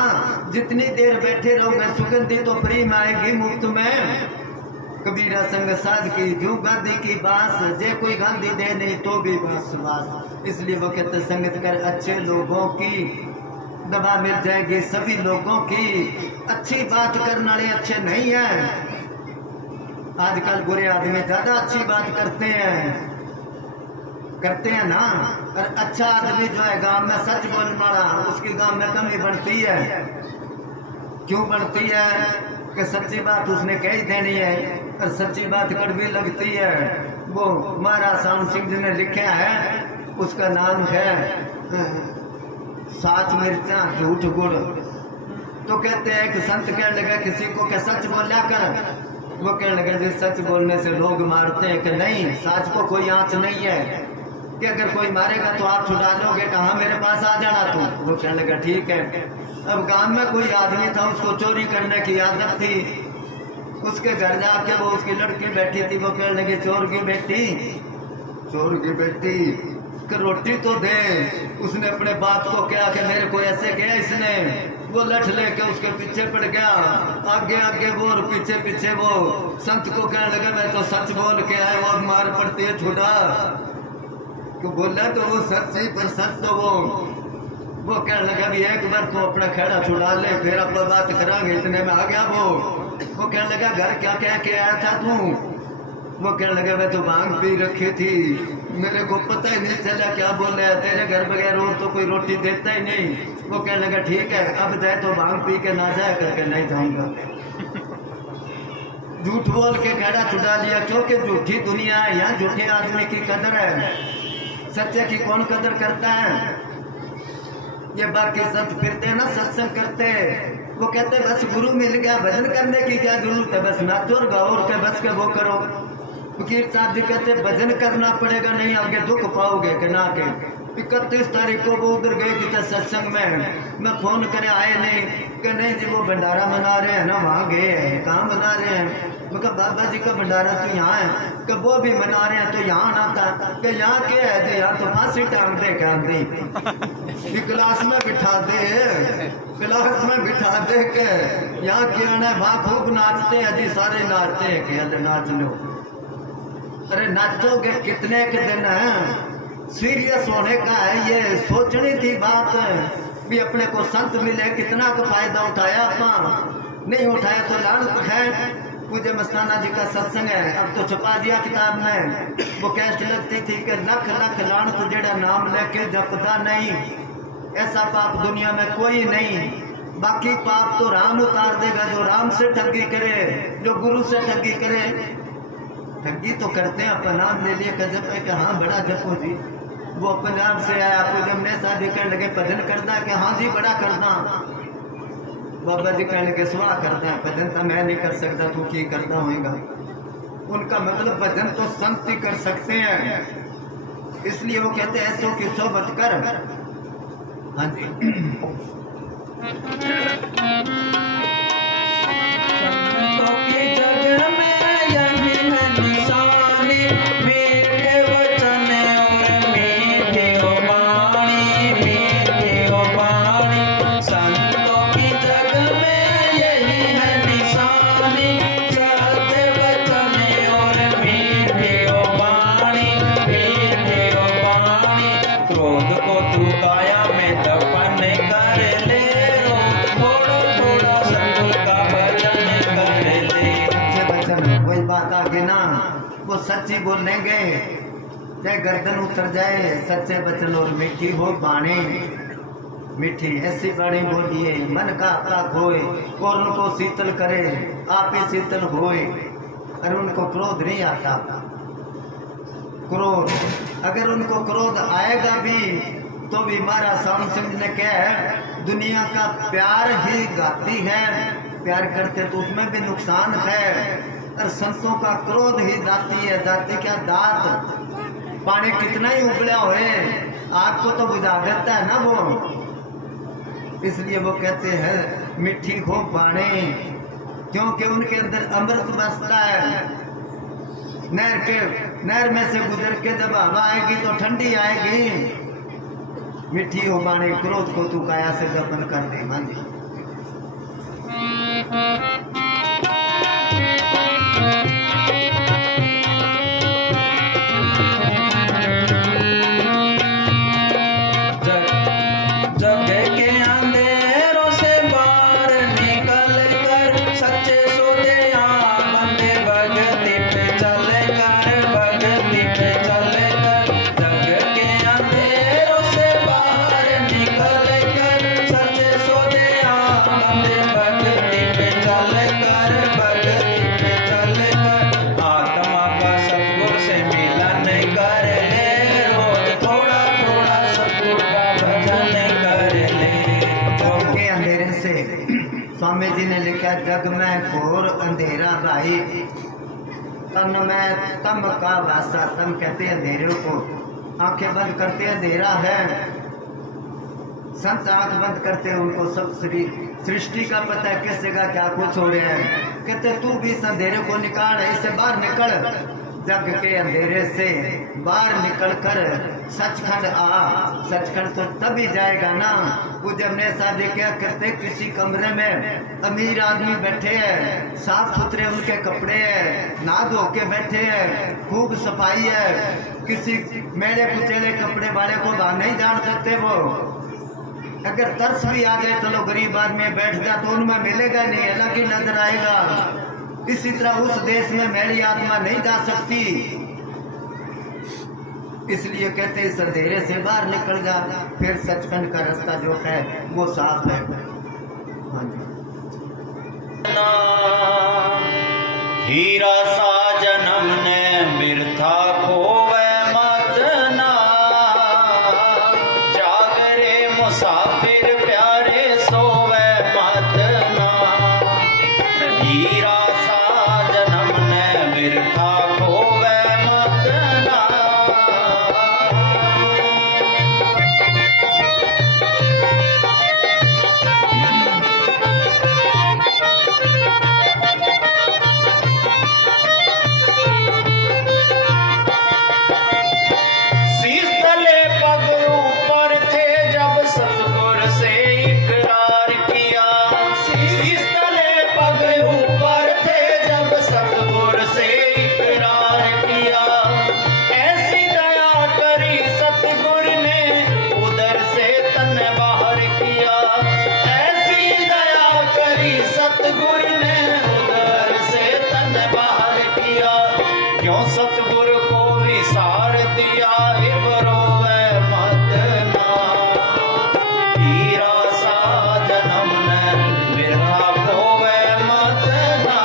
जितनी देर बैठे रहोगे सुगंधी तो फ्री में आएगी, मुफ्त में। कबीरा संग साध की, जो गांधी की बास, जे कोई गांधी दे नहीं तो भी बास। इसलिए वो कहते संगत कर अच्छे लोगों की, दवा मिल जाएगी सभी लोगों की। अच्छी बात करने वाले अच्छे नहीं है। आजकल बुरे आदमी ज्यादा अच्छी बात करते हैं ना। और अच्छा आदमी जो है गांव में सच बोलने वाला, उसकी गांव में कमी बढ़ती है। क्यों बढ़ती है? कि सच्ची बात उसने कह ही देनी है। और सच्ची बात कड़वी लगती है। वो महाराज शाम सिंह जी ने लिखा है, उसका नाम है साच मिर्चा झूठ गुड़। तो कहते हैं कि संत कहने लगा किसी को क्या सच बोला कर, वो कहने लगा जी सच बोलने से लोग मारते हैं। कि नहीं, सच को कोई आंच नहीं है कि अगर कोई मारेगा तो आप छुड़ा लोगे, कहाँ मेरे पास आ जाना तुम। वो कहने लगा ठीक है। अब गांव में कोई आदमी था, उसको चोरी करने की आदत थी। उसके घर जाके वो उसकी लड़की बैठी थी, वो कहने लगी चोर की बेटी, चोर की बेटी कि रोटी तो दे। उसने अपने बाप को क्या कि मेरे को ऐसे किया इसने। वो लठ लेके उसके पीछे पड़ गया, आगे आगे वो और पीछे पीछे वो। संत को कहने लगा मैं तो सच बोल के आया, वो मार पड़ती है छुड़ा। तो बोला तो वो सच्ची पर सच तो वो कहने लगा भी एक बार तू अपना खेड़ा छुड़ा ले, फिर अब बात करांगे। इतने में आ गया वो कहने लगा घर क्या कह के आया था तू। वो कहने लगा मैं तो भांग पी रखी थी, मेरे को पता ही नहीं चला क्या बोल रहा है। तेरे घर बगैर और तो कोई रोटी देता ही नहीं। वो कहने लगा ठीक है, अब जाए तो भांग पी के ना जाए। करके नहीं जाऊंगा। झूठ बोल के खेड़ा छुड़ा लिया, क्योंकि झूठी दुनिया है, यहाँ झूठे आदमी की कदर है, सच्चे की कौन कदर करता है। ये बाकी संत फिरते ना सत्संग करते, वो कहते बस गुरु मिल गया, भजन करने की क्या जरूरत है, बस नाचो और गाओ और बस के वो करो। फकीर साहब जी कहते भजन करना पड़ेगा, नहीं आगे दुख पाओगे कि ना के। 31 तारीख को वो उधर गए कि सत्संग में, मैं फोन करे आए नहीं कि नहीं जी वो भंडारा मना रहे हैं ना, वहाँ गए हैं। कहाँ मना रहे हैं? मैं कहा बाबा जी का भंडारा तो यहाँ है। कि वो भी मना रहे हैं तो यहाँ ना था। कि यहाँ क्या है जी, यहाँ तो फांसी टांग दे कहते क्लास में बिठा दे, क्लास में बिठा दे के यहाँ क्या है, वहाँ खूब नाचते हैं जी, सारे नाचते हैं कि अरे नाच लो। अरे नाचोगे कितने के दिन है, सीरियस होने का है। ये सोचनी थी बात भी अपने को संत मिले, कितना का फायदा उठाया अपना, नहीं उठाया तो लानत है। पूज्य मस्ताना जी का सत्संग है, अब तो छुपा दिया किताब में। वो कैस्ट लगती थी कि लख लख लानत जेड़ा नाम लेके जपदा नहीं, ऐसा पाप दुनिया में कोई नहीं। बाकी पाप तो राम उतार देगा, जो राम से ठगी करे, जो गुरु से ठगी करे। ठगी तो करते हैं, अपना नाम ले लिया जप है कि हाँ बड़ा जपो जी। वो अपने नाम से आया, आपको जब ने शादी करने लगे भजन करना कि हाँ जी बड़ा करना। बाबा जी कहने के सुहा करता है, भजन तो मैं नहीं कर सकता, तू की करता होएगा। उनका मतलब भजन तो संत ही कर सकते हैं, इसलिए वो कहते हैं ऐसो की सोबत कर। हाँ जी सच्ची बोलने गए चाहे गर्दन उतर जाए, सच्चे बचन और मीठी हो बाणी। मीठी ऐसी बाणी बोलिए मन का आपका खोए, और उनको शीतल करे आप ही शीतल होए। और उनको क्रोध नहीं आता। क्रोध अगर उनको क्रोध आएगा भी तो भी हमारा शाम सिंह ने क्या है, दुनिया का प्यार ही गाती है। प्यार करते तो उसमें भी नुकसान है, और संतों का क्रोध ही दाती है। दाती क्या दात, पानी कितना ही उबला होए आग को तो बुझा देता है ना वो। इसलिए वो कहते हैं मीठी हो बाणी, क्योंकि उनके अंदर अमृत बसता है। नहर में से गुजर के जब हवा आएगी तो ठंडी आएगी। मीठी हो बाणी, क्रोध को तू काया से दफन कर दे। हाँ जी स्वामी जी ने लिखा, जग में घोर अंधेरा भाई, तन में तम का वासा। तम कहते हैं अंधेरे को, आंखें बंद करते हैं अंधेरा है। संत आंख बंद करते हैं, उनको सब सृष्टि का पता है, किस जगह क्या कुछ हो रहा है। कहते तू भी इस अंधेरे को निकाल, इससे बाहर निकल, जग के अंधेरे से बाहर निकल कर सचखंड आ। सचखंड तो तभी जाएगा ना। वो जब ने शादी क्या करते, किसी कमरे में अमीर आदमी बैठे हैं, साफ सुथरे उनके कपड़े हैं, नहा धो के बैठे हैं, खूब सफाई है। किसी मेले कुचेले कपड़े वाले को बाहर नहीं जान देते वो। अगर तरस भी आ गए, चलो गरीब आदमी बैठ जा, तो उनमें मिलेगा नहीं, अलग ही नजर आएगा। इसी तरह उस देश में मेरी आत्मा नहीं जा सकती। इसलिए कहते इस अंधेरे से बाहर निकल जा, फिर सचखंड का रास्ता जो है वो साफ है। हाँ जी। हीरा सा जन्म ने बिरथा खोवे मत ना, जागरे मुसाफिर प्यारे सोवे मत ना। हीरा सा जन्म ने बिरथा खोवे मत ना। क्यों सतगुर को विसार दिया, रोवे मत ना। हीरा सा जन्म ने बिरथा खोवे मत ना,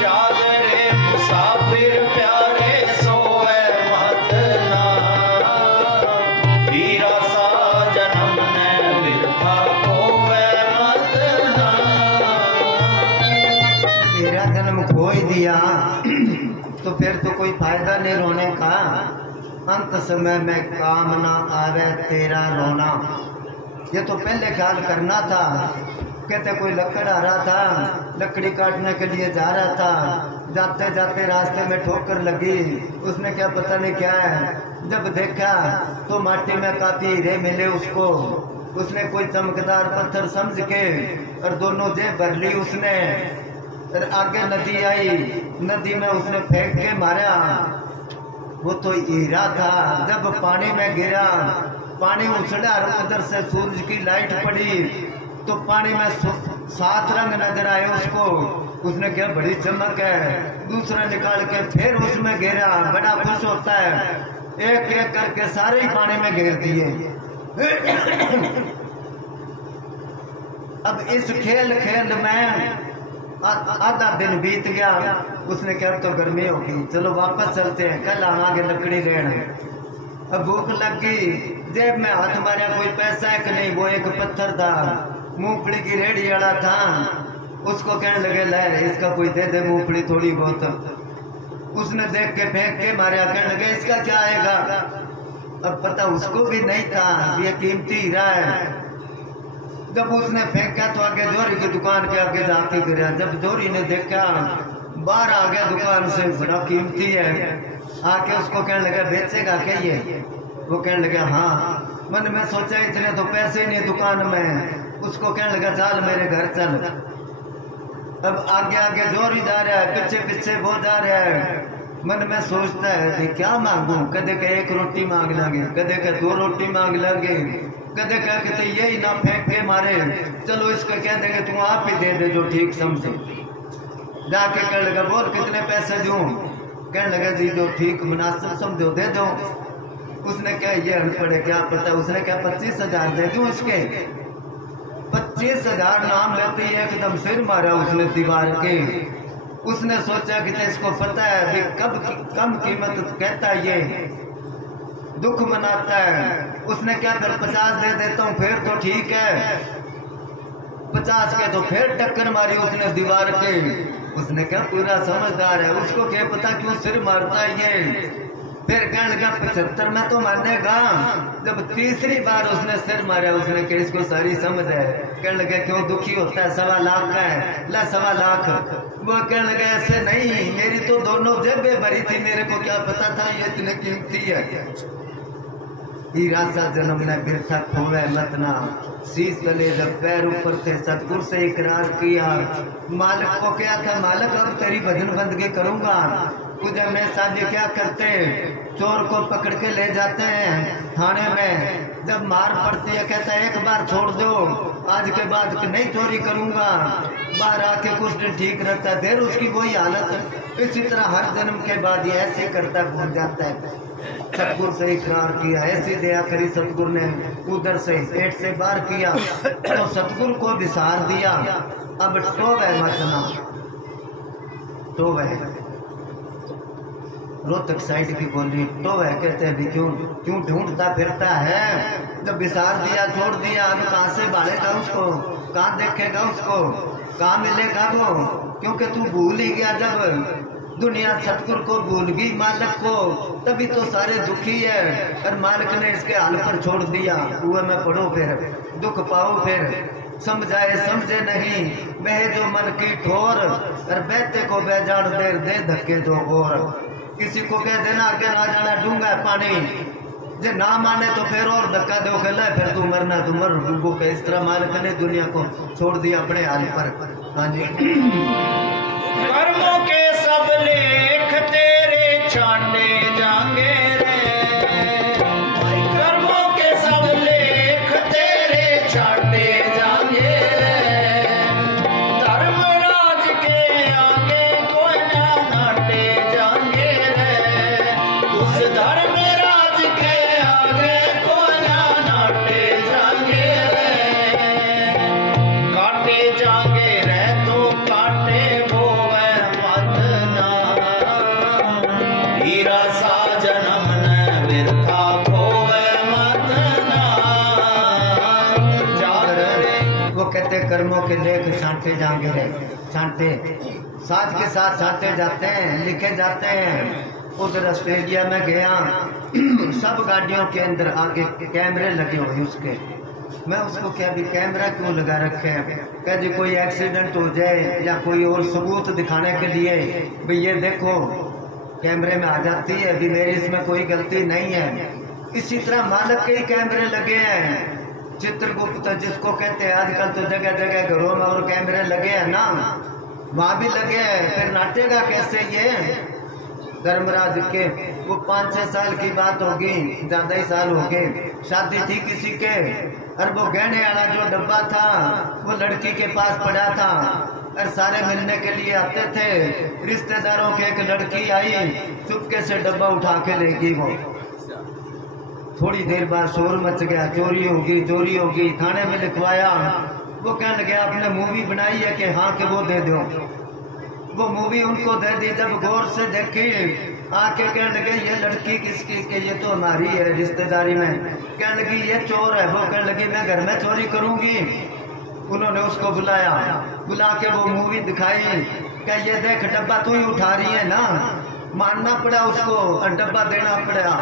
जागरे मुसाफिर प्यारे सोवे मत ना। हीरा सा जन्म ने बिरथा खोवे मत ना। मेरा जन्म खोई दिया तो फिर तो कोई फायदा नहीं रोने का। अंत समय में काम ना आवे तेरा रोना। ये तो पहले ख्याल करना था। कहते कोई लकड़ आ रहा था, लकड़ी काटने के लिए जा रहा था, जाते जाते रास्ते में ठोकर लगी। उसने क्या पता नहीं क्या है, जब देखा तो माटी में काफी हीरे मिले उसको। उसने कोई चमकदार पत्थर समझ के और दोनों जेब भर ली उसने। और आगे नदी आई, नदी में उसने फेंक के मारा। वो तो हीरा था। जब पानी में गिरा, पानी उछला और उधर से सूरज की लाइट पड़ी तो पानी में 7 रंग नजर आए उसको। उसने क्या बड़ी चमक है। दूसरा निकाल के फिर उसमें गिरा, बड़ा खुश होता है। एक एक करके सारे ही पानी में गिर दिए। अब इस खेल खेल में आधा दिन बीत गया। उसने क्या तो गर्मी होगी, चलो वापस चलते हैं, कल आवांगे लकड़ी लेने। अब भूख लग गई, जेब में हाथ मारा, कोई पैसा है कि नहीं। वो एक पत्थर था, मूंगफली की रेडी वाला था। उसको कहने लगे ले इसका कोई दे दे मूंगफली थोड़ी बहुत। उसने देख के फेंक के मारा, कहने लगे इसका क्या आएगा। अब पता उसको भी नहीं था ये कीमती हीरा है। जब उसने फेंका तो आगे जोरी की दुकान के आगे जाके गिरा। जब जोरी ने देखा, बाहर आ गया दुकान से, बड़ा कीमती है। आके उसको कहने लगा बेचेगा क्या ये। वो कहने लगा हाँ। मन में सोचा इतने तो पैसे नहीं दुकान में। उसको कहने लगा चल मेरे घर चल। अब आगे आगे जोरी जा रहा है, पीछे पीछे वो जा रहा है। मन में सोचता है कि क्या मांगू। कदे के 1 रोटी मांग लागे, कदे के 2 रोटी मांग लागे, कदे कह के तो यही ना फेंक के मारे। चलो इसको कह देंगे तुम आप ही दे दे जो ठीक समझे। जाके कहने लगा बोल कितने पैसे दूं। कहने लगा जी जो ठीक मुनासिब समझो दे दो। उसने क्या ये अनपढ़ है क्या पता। उसने क्या 25,000 दे दूं इसके। 25,000 नाम लेते ही एकदम सिर मारा उसने दीवार के। उसने सोचा कि इसको पता है कि कब कम कीमत कहता ये दुख मनाता है। उसने क्या कर 50 दे देता हूँ फिर तो ठीक है। 50 के तो फिर टक्कर मारी उसने दीवार के। उसने क्या पूरा समझदार है, उसको क्या पता क्यों सिर मारता है ये। फिर कहने लगा 75 में तो मानेगा। जब तीसरी बार उसने सिर मारा उसने कहा इसको सारी समझ है। कहने लगा क्यों दुखी होता है, 1.25 लाख का है, ला 1.25 लाख। वो कहने लगा ऐसे नहीं, मेरी तो दोनों जेबें भरी थी, मेरे को क्या पता था ये इतने कीमती है। हीरा सा जन्म ने बिरथा खोवे मत ना, शीश तले जब पैर ऊपर थे सतगुरु से इकरार किया। मालिक को क्या था, मालिक अब तेरी भजन बंदगी करूंगा। मुझे में साझे क्या करते, चोर को पकड़ के ले जाते हैं थाने में। जब मार पड़ती है कहता है एक बार छोड़ दो, आज के बाद नहीं चोरी करूंगा। बाहर आके कुछ दिन ठीक रहता है, फिर उसकी वही हालत। इसी तरह हर जन्म के बाद ये ऐसे करता भूल जाता है। सतगुरु से इकरार किया, ऐसी दया करी सतगुरु ने, उधर से पेट से बाहर किया तो सतगुरु को विसार दिया। अब टोवे मत ना, टोवे रोहतक साइड की बोली टोवे कहते हैं भी क्यों क्यों ढूंढता फिरता है। जब विसार दिया छोड़ दिया, अब कहाँ से भालेगा उसको, कहाँ देखेगा उसको, कहाँ मिलेगा वो, क्योंकि तू भूल ही गया। जब दुनिया सतगुरु को भूल गई मालिक को, तभी तो सारे दुखी है। और मालिक ने इसके हाल पर छोड़ दिया। कुएं में पड़ो फिर दुख पाओ फिर, समझाए समझे नहीं बहे जो मन की ठोर। और बहते को बेजाड़ देर दे धक्के दो और, किसी को कह देना आगे ना जाना डूंगा पानी, जे ना माने तो फिर और धक्का दो खेला फिर तू मरना तू मर डूबो के। इस तरह मालिक ने दुनिया को छोड़ दिया अपने हाल पर। हाँ जी। कर्मों के सब लेख तेरे छांटे जाएंगे रे, कर्मों के सब लेख तेरे छांटे जाएंगे रे। धर्मराज के आगे कोई ना नाटे जाएंगे रे, उस धर्मराज के आगे कोई ना नाटे जाएंगे रे। काटे जाएंगे रे तो काटे वो कर्मों के लेख छांटे जाएंगे रे, छांटे साथ के साथ छांटे जाते हैं, लिखे जाते हैं। उधर ऑस्ट्रेलिया में गया, सब गाड़ियों के अंदर आगे कैमरे लगे हुए उसके। मैं उसको क्या भी कैमरा क्यों लगा रखे हैं, क्या जी कोई एक्सीडेंट हो जाए या कोई और सबूत दिखाने के लिए भाई ये देखो कैमरे में आ जाती है, अभी मेरी इसमें कोई गलती नहीं है। इसी तरह मालिक के ही कैमरे लगे हैं। चित्रगुप्त जिसको कहते हैं, आजकल तो जगह जगह घरों में और कैमरे लगे हैं ना, वहां भी लगे हैं। फिर नाटेगा कैसे ये। धर्मराज के वो 5-6 साल की बात होगी, ज्यादा ही साल हो गए, शादी थी किसी के। और वो गहने वाला जो डब्बा था वो लड़की के पास पड़ा था और सारे मिलने के लिए आते थे। रिश्तेदारों की एक लड़की आई, चुपके से डब्बा उठा के ले गई। वो थोड़ी देर बाद शोर मच गया, चोरी होगी चोरी होगी, थाने में लिखवाया। वो कहने लगे आपने मूवी बनाई है कि हाँ के वो दे दो। वो मूवी उनको दे दी। जब गौर से देखी आके कहने लगे ये लड़की किसकी के, ये तो हमारी है रिश्तेदारी में। कहने लगी ये चोर है। वो कहने लगी मैं घर में चोरी करूंगी। उन्होंने उसको बुलाया, बुला के वो मूवी दिखाई। क्या ये देख डब्बा तू ही उठा रही है ना, मानना पड़ा उसको और डब्बा देना पड़ा।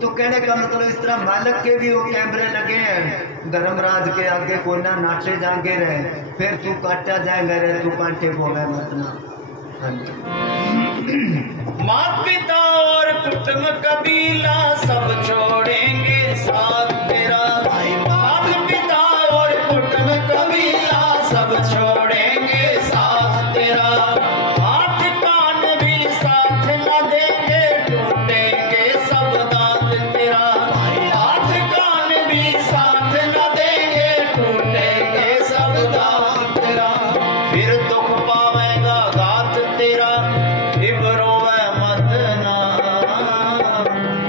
तो कहने का मतलब इस तरह मालिक के भी वो कैमरे लगे हैं। धर्मराज के आगे कोई ना नाटे जाएंगे रहे, फिर तू काटा जाएगा रे, तू कांटे बोले मत ना। माता पिता और कुटुंब कबीला सब छोड़ेंगे साथ तेरा। माता पिता और कुटुंब कबीला सब छोड़ेंगे साथ तेरा। हाथ कान भी साथ न देंगे, टूटेंगे सब दांत तेरा। हाथ कान भी साथ न देंगे, टूटेंगे सब दांत तेरा। फिर दुख पावेगा घात तेरा, इबरो मत ना।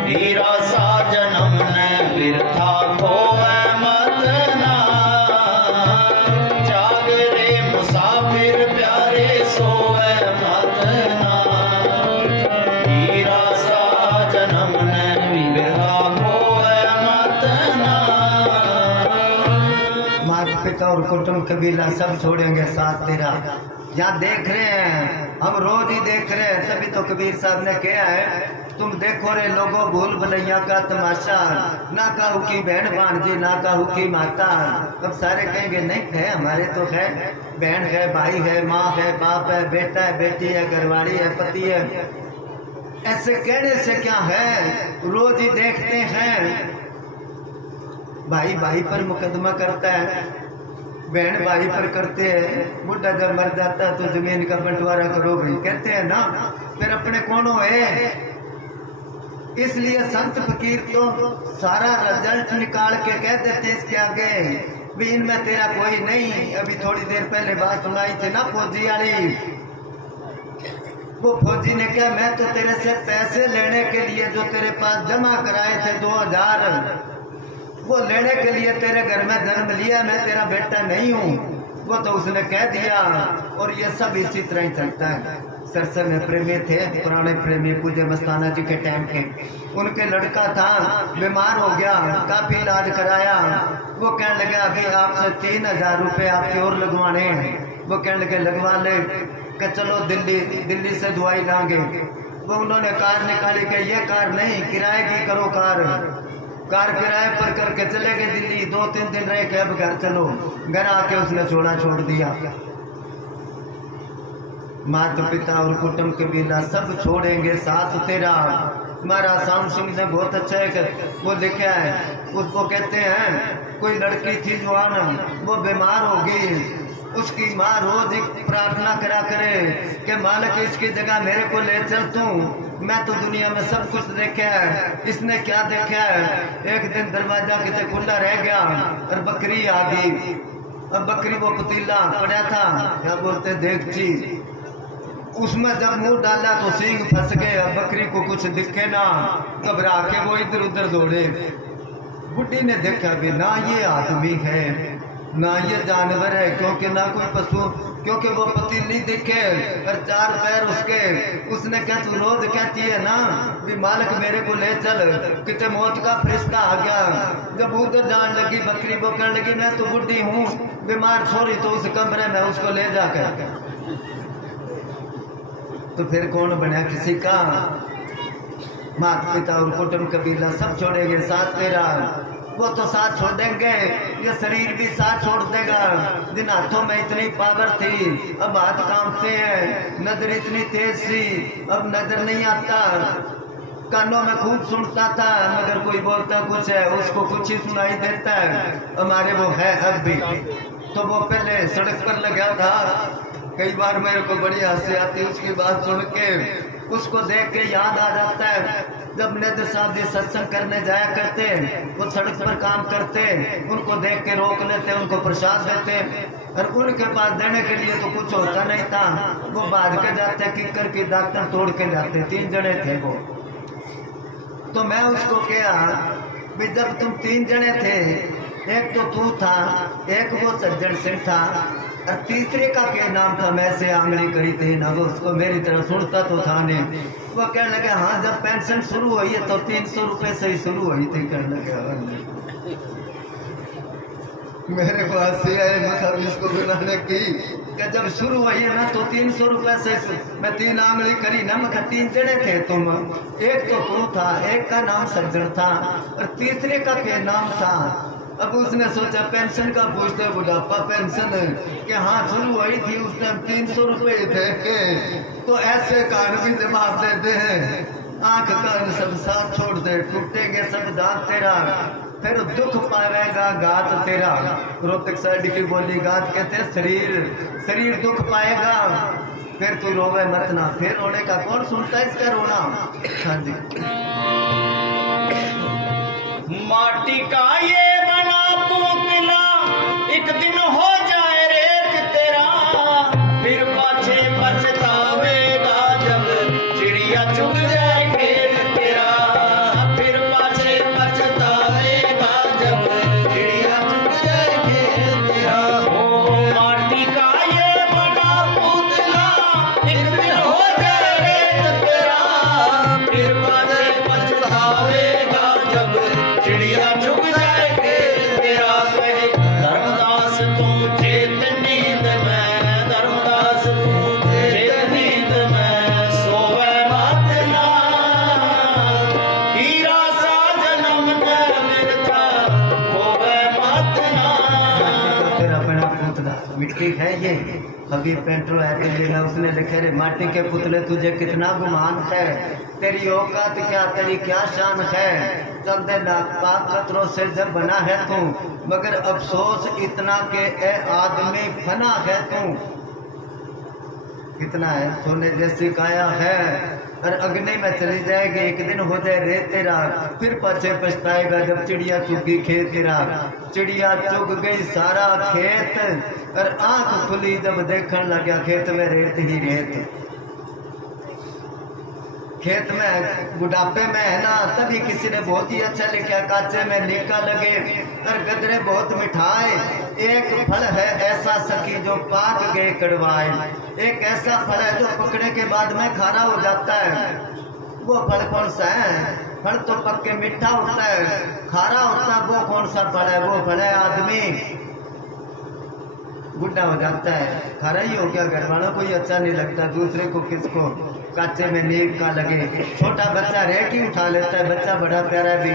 हीरा सा जन्म ने बिरथा खोए मत ना। जाग रे मुसाफिर प्यारे सोए मत ना। हीरा सा जन्म ने बिरथा खोए मत ना। माता पिता और कुटुंब कबीला सब छोड़ेंगे साथ तेरा। यहाँ देख रहे हैं हम, रोज ही देख रहे हैं, तभी तो कबीर साहब ने कहा है तुम देखो रे लोगों भूल भुलैया का तमाशा, ना कहू की बहन भांजी ना कहू की माता। अब सारे कहेंगे नहीं है, हमारे तो है, बहन है, भाई है, माँ है, बाप है, बेटा है, बेटी है, घरवाली है, पति है। ऐसे कहने से क्या है, रोज ही देखते हैं भाई भाई पर मुकदमा करता है, बहन भाई पर करते हैं, बुढ़ा जब मर जाता है तो जमीन का बंटवारा करो भाई, कहते हैं ना, फिर अपने कौन है। इसलिए संत फकीर तो सारा रिजल्ट निकाल के कह देते इसके आगे भी इनमें तेरा कोई नहीं। अभी थोड़ी देर पहले बात सुनाई थी ना फौजी वाली, वो फौजी ने कहा मैं तो तेरे से पैसे लेने के लिए जो तेरे पास जमा कराए थे 2000, वो लेने के लिए तेरे घर में जन्म लिया, मैं तेरा बेटा नहीं हूँ। वो तो उसने कह दिया। और ये सब इसी तरह ही चलता है। सरसर में प्रेमी थे, पुराने प्रेमी पूज्य मस्ताना जी के टाइम के, उनके लड़का था बीमार हो गया, काफी इलाज कराया। वो कहने लगे अभी आपसे 3000 रुपये आपके और लगवाने हैं। वो कहने लगे लगवा ले, कि चलो दिल्ली से दवाई लाएंगे। वो उन्होंने कार निकाली कि ये कार नहीं, किराए की करो कार किराए पर करके चले गए दिल्ली। 2-3 दिन रहे कि अब घर चलो। घर आके उसने छोड़ दिया। माता पिता और कुटुंब कबीला सब छोड़ेंगे साथ तेरा। महाराज शाम सिंह ने बहुत अच्छा है वो लिखा है, उसको कहते हैं कोई लड़की थी जवान, वो बीमार हो गई, उसकी माँ रोज प्रार्थना करा करे कि मालिक इसकी जगह मेरे को ले चल तू, मैं तो दुनिया में सब कुछ देखा है। इसने क्या देखा है, एक दिन दरवाजा कितने खुला रह गया और बकरी आ गई। अब बकरी वो पतीला पड़ा था, क्या बोलते देगची, उसमें जब मुंह डाला तो सींग फंस गए। अब बकरी को कुछ दिखे ना, घबरा के वो इधर उधर दौड़े। बुढ़ी ने देखा भी ना ये आदमी है ना ये जानवर है, क्योंकि ना कोई पशु, क्योंकि वो पतीली दिखे और 4 पैर उसके। उसने कहा तू रोज कहती है ना भी मालिक मेरे को ले चल, कितने मौत का फरिश्ता आ गया। जब उधर जान लगी बकरी, वो कहने लगी मैं तो बुढ़ी हूँ, बीमार छोरी तो उस कमरे में उसको ले जाकर। तो फिर कौन बना किसी का। माता पिता और कुटुंब कबीला सब छोड़ेंगे साथ तेरा। वो तो साथ छोड़ देंगे, ये शरीर भी साथ छोड़ देगा। जिन हाथों में इतनी पावर थी अब हाथ कांपते हैं, नजर इतनी तेज थी अब नजर नहीं आता, कानों में खूब सुनता था मगर कोई बोलता कुछ है उसको कुछ ही सुनाई देता है। हमारे वो है अब भी। तो वो पहले सड़क पर लगा था, कई बार मेरे को बड़ी हंसी आती उसकी बात सुन के, उसको देख के याद आ जाता है जब नेत्र साहब जी सत्संग करने जाया करते, वो सड़क पर काम करते, उनको देख के रोक लेते, उनको प्रसाद देते और उनके पास देने के लिए तो कुछ होता नहीं था। वो बांध के जाते, किकर की दातन तोड़ के जाते। 3 जने थे वो। तो मैं उसको कहा भी जब तुम 3 जने थे, एक तो तू था, एक वो सज्जन सिंह था और तीसरे का क्या नाम था, मैं से आंगली करी थी ना, वो उसको मेरी तरह सुनता तो था नहीं। वो कहने लगे हाँ जब पेंशन शुरू हुई है तो 300 रुपए से ही शुरू हुई थी। कहने लगे मेरे को हंसी आई, मतलब इसको बनाने की कि जब शुरू हुई है ना तो 300 रुपए से मैं 3 आंगली करी ना। मैं 3 जने थे तुम, एक तो तू था, एक का नाम सज्जन था और तीसरे का क्या नाम था। अब उसने सोचा पेंशन का पूछते, बुढ़ापा पेंशन कि हाँ शुरू हुई थी उस टाइम 300 रुपए थे के। तो ऐसे कान भी जवाब देते हैं, आंख कान सब साथ छोड़ दे, टूटेंगे सब दांत तेरा, फिर दुख पाएगा गात तेरा। रोहतक साइड की बोली गात कहते शरीर दुख पाएगा, फिर तू रोवे मत ना। फिर रोने का कौन सुनता है इसका रोना। हाँ जी। माटी का ये बना पुतला एक दिन हो जाए रेत तेरा, फिर पाछे पछतावेगा जब चिड़िया चुग जाए खेत तेरा, फिर पाछे पछतावेगा जब चिड़िया चुग जाए खेत तेरा। ओ माटी का ये बना पुतला एक दिन हो जाए रेत तेरा, फिर पाछे पछतावेगा जब चिड़िया चुग जाए तेरा। कहे धर्मदास तुम चेत नींद में धर्मदास चेत नींद में सोवे मत ना हीरा सा जन्म ने मिलता होवे मत ना तेरा बड़ा पुतला मिट्टी है ये अभी पेट्रो है तेरे में उसने लिखे रे माटी के पुतले तुझे कितना गुमान है तेरी औकात क्या तेरी क्या शान है चंदे नापाक कतरों से जब बना है तू मगर अफसोस इतना के ए आदमी फना है तू कितना है सोने जैसी काया है और अग्नि में चली जाएगी एक दिन हो जाए रे तेरा फिर पीछे पछताएगा जब चिड़िया चुगी खेत तेरा चिड़िया चुग गई सारा खेत और आंख खुली जब देखने लगा खेत में रेत ही रेत खेत में बुढ़ापे में है ना तभी किसी ने बहुत ही अच्छा लिखा काचे में निका लगे और गदरे बहुत मिठाए एक फल है ऐसा सकी जो पाक गए कड़वाए एक ऐसा फल है जो पकड़ने के बाद में खारा हो जाता है वो फल कौन सा है फल तो पक के मीठा होता है खारा होता है वो कौन सा फल है वो फल है आदमी बुढ़ा हो जाता है खारा ही हो गया घर वालों को ही अच्छा नहीं लगता दूसरे को किसको काचे में नीक का लगे छोटा बच्चा रेट ही उठा लेता है बच्चा बड़ा प्यारा भी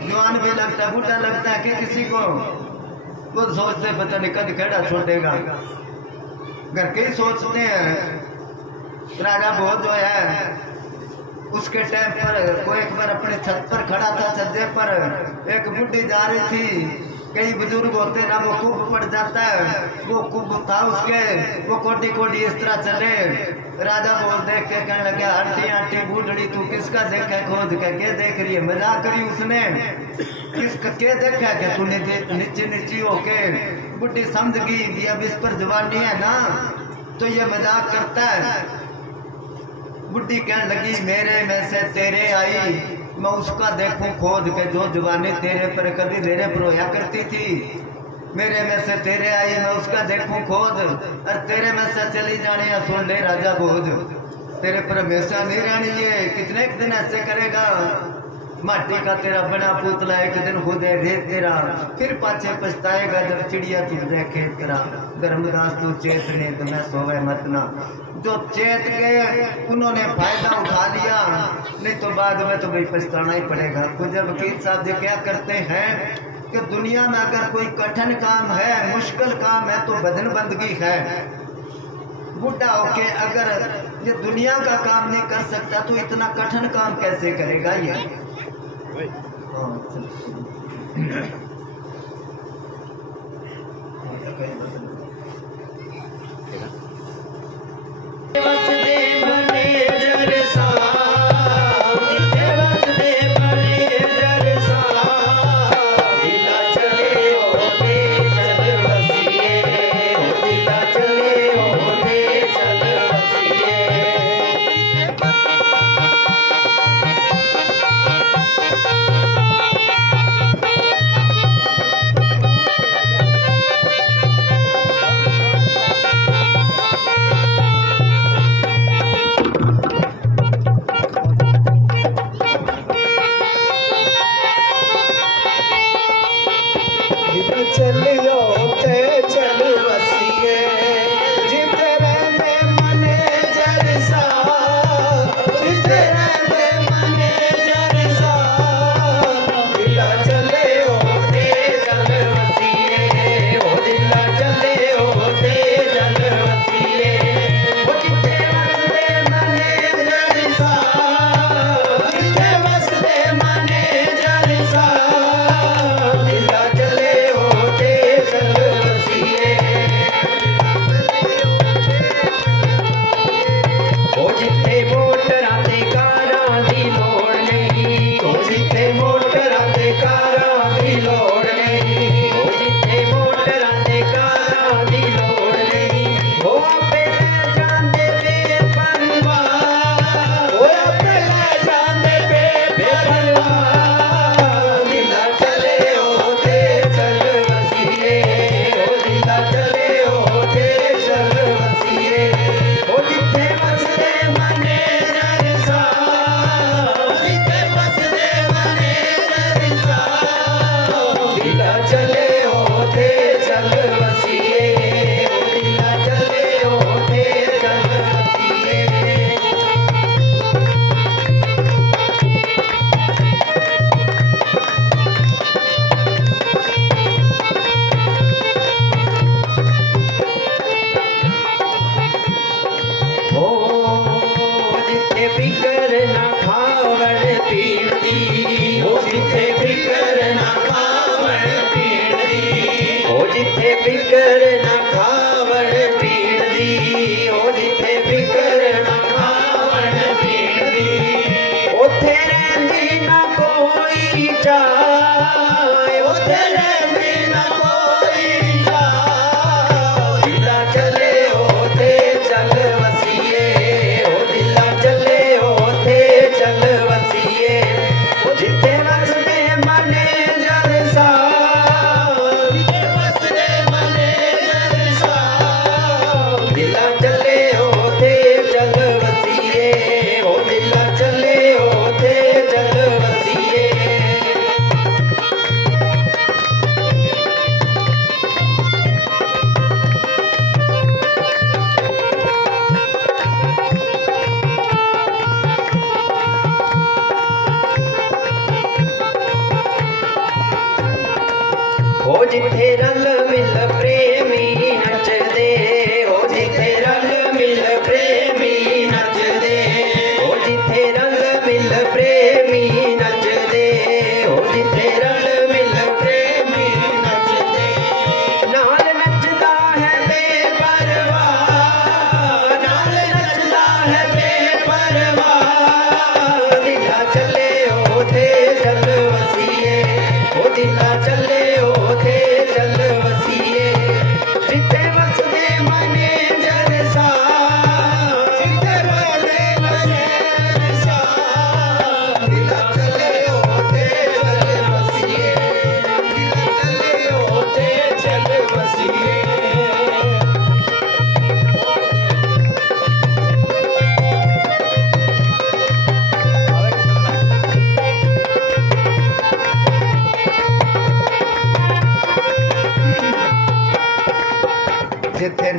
जवान भी लगता है बूढ़ा लगता है कि किसी को वो सोचते पता नहीं कद खेड़ा छोड़ेगा घर के ही सोचते हैं राजा भोज जो है उसके टाइम पर वो एक बार अपने छत पर खड़ा था छज्जे पर एक बुढ़ी जा रही थी कई बुजुर्ग होते हैं ना वो कुब पड़ जाता है वो कुब था उसके वो कोटी कोटी इस तरह चले राजा बोल देख के कहने लगा आंटी आंटी बूढ़ी तू किसका देखा खोज के देख रही है मजाक करी उसने किसका के देखा है कि तूने नीचे नीचे होके बुढ़ी समझ गई अब इस पर जवानी है ना तो ये मजाक करता है बुढ़ी कहने लगी मेरे में से तेरे आई मैं उसका देखूं खोज के जो जवानी तेरे पर कभी मेरे पर रोया करती थी मेरे में से तेरे आई मैं उसका देखूं खोज और तेरे में से चली जाने या सुन ले राजा भोज तेरे पर हमेशा नहीं रहनी है कितने दिन ऐसे करेगा माटी का तेरा बना पुतला एक दिन हो जाए रे तेरा फिर पाछे पछताएगा जब चिड़िया चुग जाए खेत तेरा धर्मदास तू चेत ने तो मैं सोवे मत ना जो चेत गए उन्होंने फायदा उठा लिया नहीं तो बाद में तो भाई पछताना ही पड़ेगा कुछ वकील साहब जी क्या करते हैं कि दुनिया में अगर कोई कठिन काम है मुश्किल काम है तो बदन बंदगी है बूढ़ा होके अगर ये दुनिया का काम नहीं कर सकता तो इतना कठिन काम कैसे करेगा ये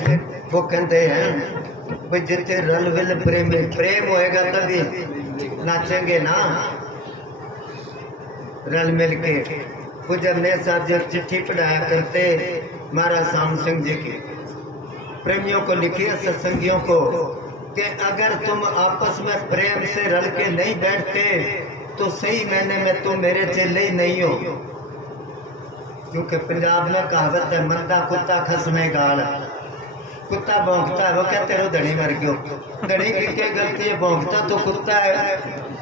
वो कहते हैं भाई जितने रल विल प्रेम प्रेम होएगा तभी नाचेंगे ना रल मिल के। पूज्य ने साहब जब चिट्ठी पढ़ाया करते महाराज श्याम सिंह जी की प्रेमियों को लिखी है सत्संगियों को कि अगर तुम आपस में प्रेम से रल के नहीं बैठते तो सही महीने में तुम मेरे चेले ही नहीं हो। क्योंकि पंजाब में कहावत है मंदा कुत्ता खसमे गाल। कुत्ता भौंकता है वो कहते रहो धनी मर गयो, धनी की क्या गलती है, भौंकता तो कुत्ता है।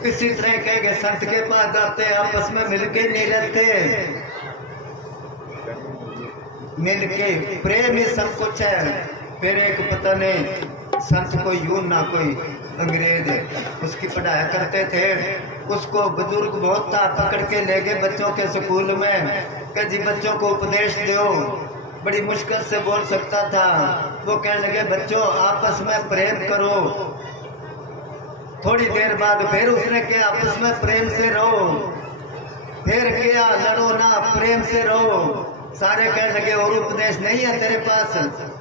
इसी तरह कहेंगे संत के पास जाते आपस में मिलके नहीं रहते, मिलके प्रेम ही सब कुछ है। फिर एक पता नहीं संत कोई यूं ना कोई अंग्रेज है उसकी पढ़ाया करते थे, उसको बुजुर्ग बहुत था पकड़ के ले गए बच्चों के स्कूल में कि जी बच्चों को उपदेश दो। बड़ी मुश्किल से बोल सकता था। वो कहने लगे बच्चों आपस में प्रेम करो। थोड़ी देर बाद फिर उसने क्या आपस में प्रेम से रहो, फिर क्या लड़ो ना प्रेम से रहो। सारे कहने लगे और उपदेश नहीं है तेरे पास।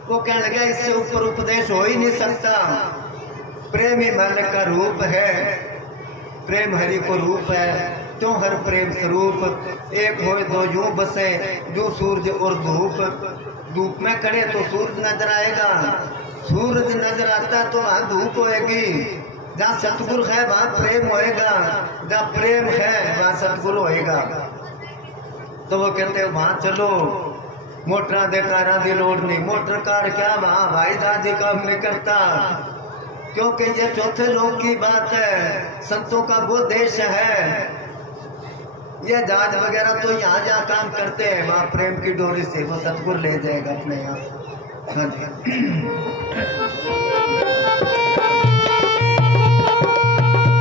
वो कहने लगे इससे ऊपर उपदेश हो ही नहीं सकता। प्रेम ही मन का रूप है, प्रेम हरि को रूप है। क्यों हर प्रेम स्वरूप एक हो दो यूं बसे जो सूरज और धूप। धूप में खड़े तो सूरज नजर आएगा, सूरज नजर आता तो वहां धूप होएगी। जहाँ सतगुरु है वहां प्रेम होएगा, जहाँ प्रेम है वहां सतगुरु होएगा। तो वो कहते वहां चलो मोटर दे कारा की लोड़ नहीं। मोटर कार क्या वहां भाई दादी काम नहीं करता, क्योंकि ये चौथे लोग की बात है। संतों का वो देश है। ये जहाज वगैरह तो यहाँ जहाँ काम करते हैं वहाँ प्रेम की डोरी से वो सतगुरु ले जाएगा अपने यहाँ। हाँ जी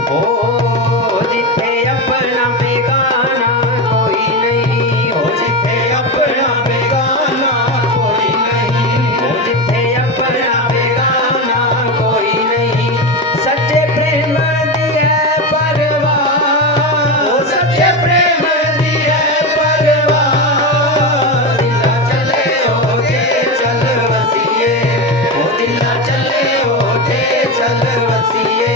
हो जिथे अपना बेगाना कोई नहीं, हो जिथे अपना बेगाना कोई नहीं, हो जिथे अपना बेगाना कोई नहीं। सच्चे प्रेम दी है परवाह, हो सच्चे प्रेम दी है परवाह। दिला चले ओठे चल वसिए, हो दिला चले ओठे चल वसिए।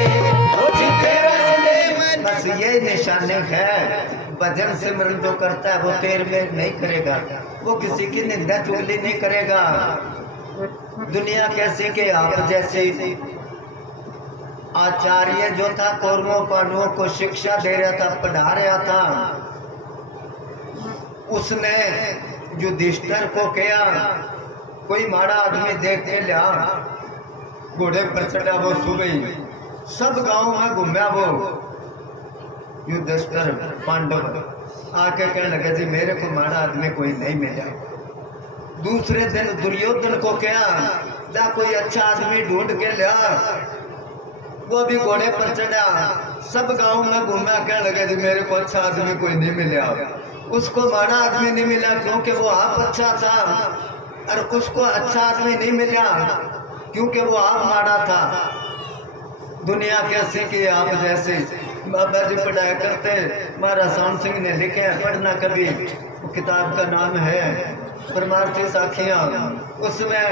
बस ये निशाने है। भजन सिमरन जो करता है वो तेर में नहीं करेगा, वो किसी की निंदा चुगली नहीं करेगा। दुनिया कैसी के आप जैसे आचार्य जो था कौरवों पांडवों को शिक्षा दे रहा था, पढ़ा रहा था। उसने युधिष्ठिर को किया कोई माड़ा आदमी देख के लिया, घोड़े पर चढ़ा वो सुबह सब गांव में घूमया। वो युधिष्ठिर पांडव आके कहने लगे जी मेरे को माड़ा आदमी कोई नहीं मिला। दूसरे दिन दुर्योधन को क्या जा कोई अच्छा आदमी ढूंढ के लिया, वो भी घोड़े पर चढ़ा सब गांव में घूमा। कहने लगे जी मेरे को अच्छा आदमी कोई नहीं मिला। उसको माड़ा आदमी नहीं मिला क्योंकि वो आप अच्छा था, और उसको अच्छा आदमी नहीं मिला क्योंकि वो आप माड़ा था। दुनिया कैसी की आप जैसे बाबा जी पढ़ाया करते। महाराज श्याम सिंह ने लिखे है, पढ़ना कभी, किताब का नाम है परमार्थी साखियां। उसमें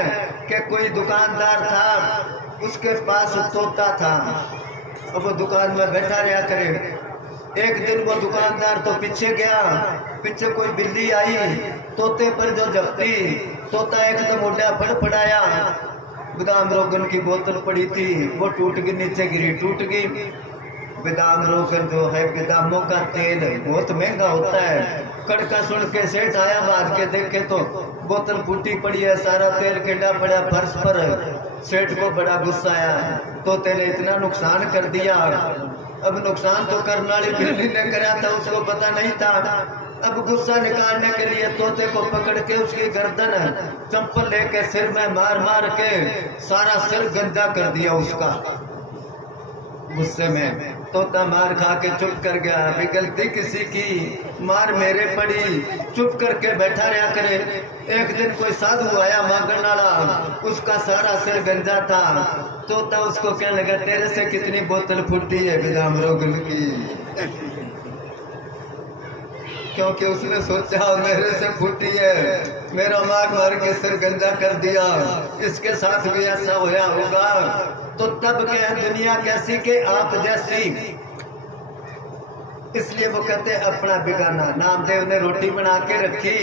के कोई दुकानदार था, उसके पास तोता था। अब वो दुकान में बैठा रहा करे। एक दिन वो दुकानदार तो पीछे गया, पीछे कोई बिल्ली आई, तोते पर जो झपटी, तोता एकदम उड़ा फड़फड़ाया। बादाम रोगन की बोतल पड़ी थी वो टूट गई, नीचे गिरी टूट गई। बादाम रोगन जो है बादामों का तेल बहुत महंगा होता है। कड़का सुन के सेठ आया, बात के देखे तो बोतल फूटी पड़ी है, सारा तेल गिरा पड़ा फर्श पर। सेठ को बड़ा गुस्सा आया, तो तेने इतना नुकसान कर दिया। अब नुकसान तो करने वाली बिल्ली ने करा था, उसको पता नहीं था। अब गुस्सा निकालने के लिए तोते को पकड़ के उसकी गर्दन चंपल लेके सिर में मार मार के सारा सिर गंजा कर दिया उसका। गुस्से में तोता मार खा के चुप कर गया। अभी गलती किसी की, मार मेरे पड़ी, चुप करके बैठा रहा करे। एक दिन कोई साधु आया मांगने वाला, उसका सारा सिर गंजा था। तोता उसको कहने लगा तेरे से कितनी बोतल फूटी है बादाम रोगन की। क्योंकि उसने सोचा मेरे से फूटी है, मेरा मार मार के सिर गंजा कर दिया, इसके साथ भी ऐसा होया होगा। तो तब क्या दुनिया कैसी के आप जैसी, इसलिए वो कहते अपना बिगाना। नामदेव ने रोटी बना के रखी,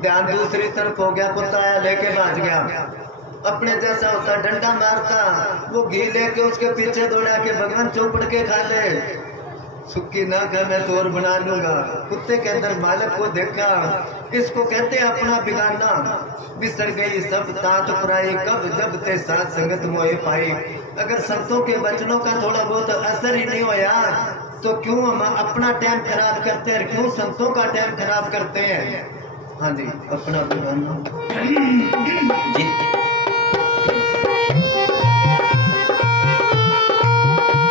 ध्यान दूसरी तरफ हो गया, कुत्ता आया लेके भाग गया। अपने जैसा होता डंडा मारता, वो घी लेके उसके पीछे दौड़ा के भगवान चौपड़ के खा ले, सुक्की ना खा मैं तो और बना लूंगा। कुत्ते के अंदर मालिक को देखा, इसको कहते अपना बिगाना। बिसर गई सब तात पराई, कब जब ते साथ संगत मोए पाई। अगर संतों के वचनों का थोड़ा बहुत असर ही नहीं होया तो क्यों हम अपना टाइम खराब करते हैं, क्यों संतों का टाइम खराब करते हैं। हाँ जी, अपना बिगाना।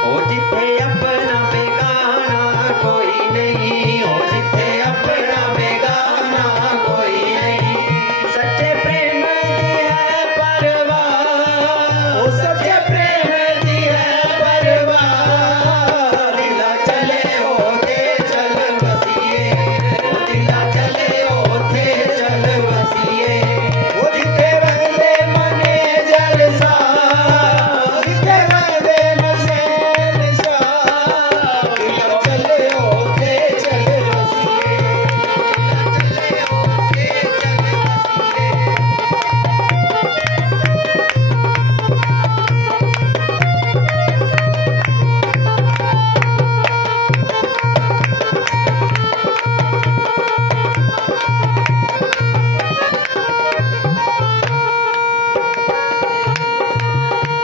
ओ जिथे अपना बेगाना कोई नहीं, ओ जिथे अपना बेगाना कोई नहीं। सच्चे प्रेम दी है परवाह, ओ सच्चे प्रेम दी है परवाह। दिला चले ओथे चल वसिए, ओ दिला चले ओथे चल वसिए। ओ जिथे वसदे मने जलसा, जिथे वसदे मने जलसा। दिला चले ओथे चल वसिए, दिला चले ओथे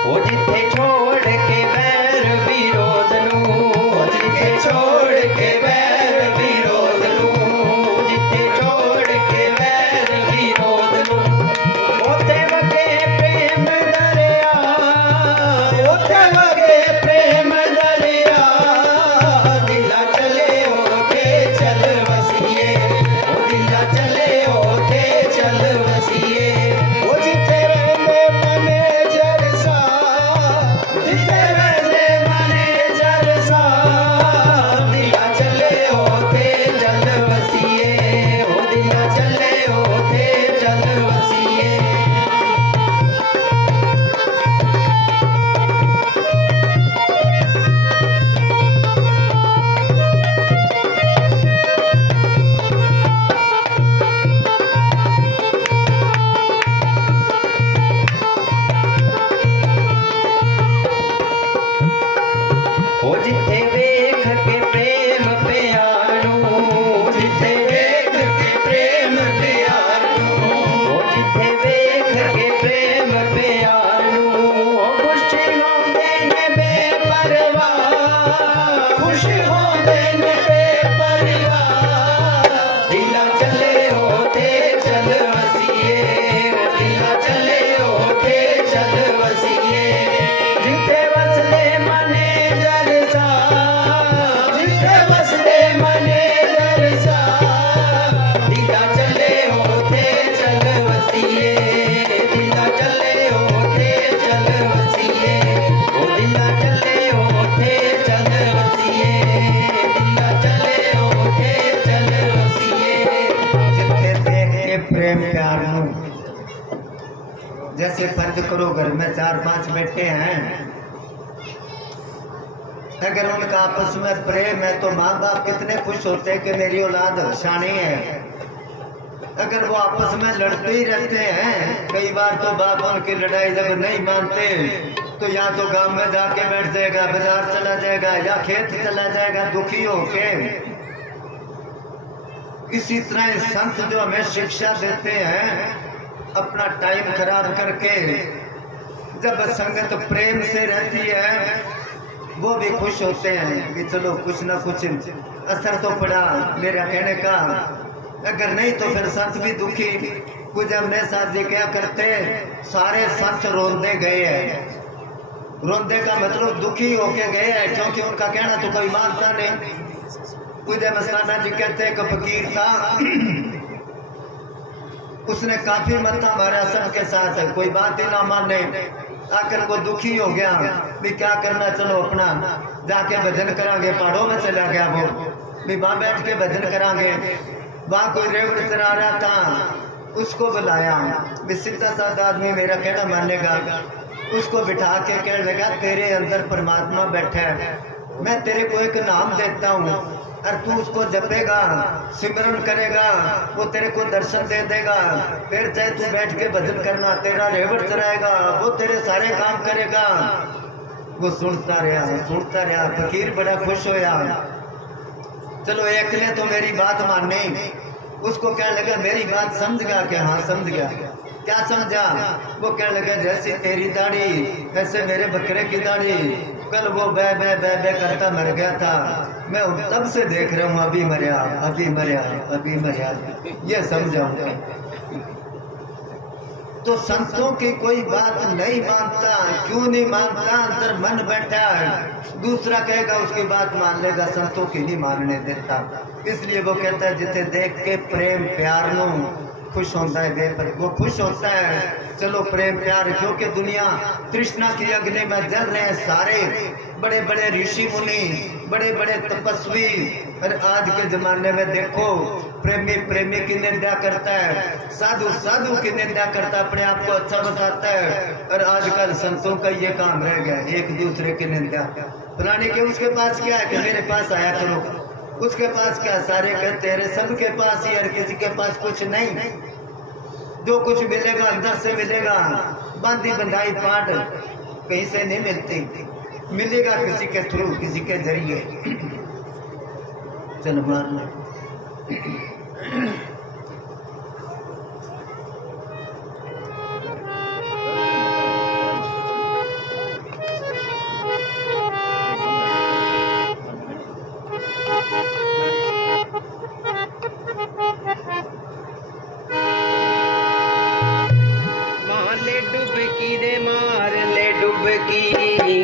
ओ जिथे छोड़ के बैर विरोध नू, ओ जिथे छोड़ के बैर विरोध नू, जिथे छोड़ के बैर विरोध नू। ओथे वगे प्रेम दरिया, ओथे वगे प्रेम दरिया। दिला चले ओथे चल वसिए, ओ दिला चले ओथे चल वसिए। ओ जिथे रहंदे मने जलसा, जिथे रहंदे मने जलसा। दिला चले ओथे चल वसिए, ओ दिला चले ओथे चल वसिए। ओ जिथे वेख के प्रेम प्यारू, जिथे वेख के प्रेम प्यारू, ओ जिथे वेख के प्रेम प्यारू। खुशी होंदे ने बेपरवाह, खुशी होंदे ने बेपरवाह। दिला चले ओथे चल वसिए, ओ दिला चले ओथे चल वसिए। जिथे वसदे मने जलसा, जिथे वसदे मने जलसा। दिला चले ओथे चल वसिए, दिला चले ओथे चल वसिए। ओ दिला चले ओथे चल वसिए, दिला चले ओथे चल वसिए। जिथे देख के प्रेम प्यार नू, जैसे फर्ज करो घर में 4-5 बेटे हैं, अगर उनका आपस में प्रेम है तो माँ बाप कितने खुश होते हैं कि मेरी औलाद शानी है। अगर वो आपस में लड़ते ही रहते हैं, कई बार तो बाप उनकी लड़ाई जब नहीं मानते तो या तो गांव में जाके बैठ जाएगा, बाजार चला जाएगा या खेत चला जाएगा दुखी होके। इसी तरह संत जो हमें शिक्षा देते हैं, अपना टाइम खराब करके जब संगत प्रेम से रहती है वो भी खुश होते हैं कि चलो कुछ ना कुछ असर तो पड़ा मेरा कहने का। अगर नहीं तो फिर संत भी दुखी। कुछ हमने साथ जी क्या करते, सारे संत रोंदे गए हैं। रोंदे का मतलब दुखी होके गए हैं, क्योंकि उनका कहना तो कोई मानता नहीं। कुछ मस्ताना जी कहते एक फकीर था, उसने काफी मत्था मारा सबके साथ, कोई बात ही ना माने। आकर को दुखी हो गया, भी क्या करना, चलो अपना जाके भजन करांगे। पहाड़ों में चला गया वो, भी वहां बैठ के भजन करांगे। वहाँ कोई रेवड़ चरा रहा था, उसको बुलाया। सीधा साधा आदमी मेरा कहना मानेगा। उसको बिठा के कह लगा तेरे अंदर परमात्मा बैठा है, मैं तेरे को एक नाम देता हूँ और तू उसको जपेगा, सिमरन करेगा, वो तेरे को दर्शन दे देगा। फिर चाहे तू बैठ के भजन करना, तेरा रेवड़ चराएगा, वो तेरे सारे काम करेगा। वो सुनता रहा। फकीर बड़ा खुश होया। चलो एक ने तो मेरी बात मानी। उसको कहने लगा मेरी बात समझ गया क्या? हाँ समझ गया। क्या समझा? वो कहने लगा जैसे तेरी दाढ़ी वैसे मेरे बकरे की दाढ़ी, कल वो बे बे बे बे करता मर गया था, मैं तब से देख रहा हूँ अभी मरिया। ये समझाऊंगा। तो संतों की कोई बात नहीं मानता। क्यों नहीं मानता? अंदर मन बैठा है। दूसरा कहेगा उसकी बात मान लेगा, संतों की नहीं मानने देता। इसलिए वो कहता है जिथे देख के प्रेम प्यार नो खुश होता है, वो खुश होता है। चलो प्रेम प्यार, क्योंकि दुनिया तृष्णा की अग्नि में जल रहे हैं सारे बड़े बड़े ऋषि मुनि, बड़े बड़े तपस्वी। और आज के जमाने में देखो प्रेमी प्रेमी की निंदा करता है, साधु साधु की निंदा करता है, अपने आप को अच्छा बताता है। और आजकल संतों का ये काम रह गया, एक दूसरे की निंदा। पुराने के उसके पास क्या है कि मेरे पास आया करो, उसके पास क्या? सारे कहते हैं सबके पास ही, और किसी के पास कुछ नहीं। जो कुछ मिलेगा अंदर से मिलेगा। बांधी बंधाई पाठ कहीं से नहीं मिलती, मिलेगा किसी के थ्रू, किसी के जरिए। चल मारना।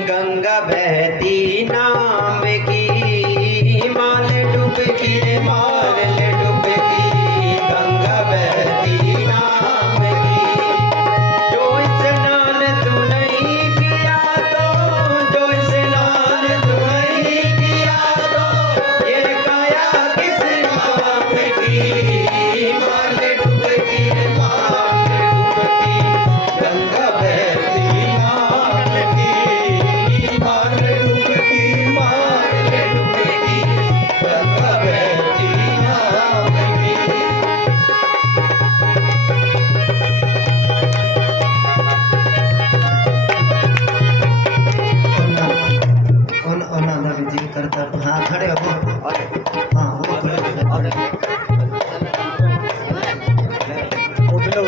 गंगा बहती नाम की, मार ले डुबकी रे मार ले डुबकी, गंगा बहती नाम की। जो स्नान तू नहीं किया तो, जो स्नान तू नहीं किया तो, ये काया किस नाम की। मार ले डुबकी रे मार ले डुबकी, गंगा बहती करता। हाँ खड़े हो। हाँ वो उठ लो।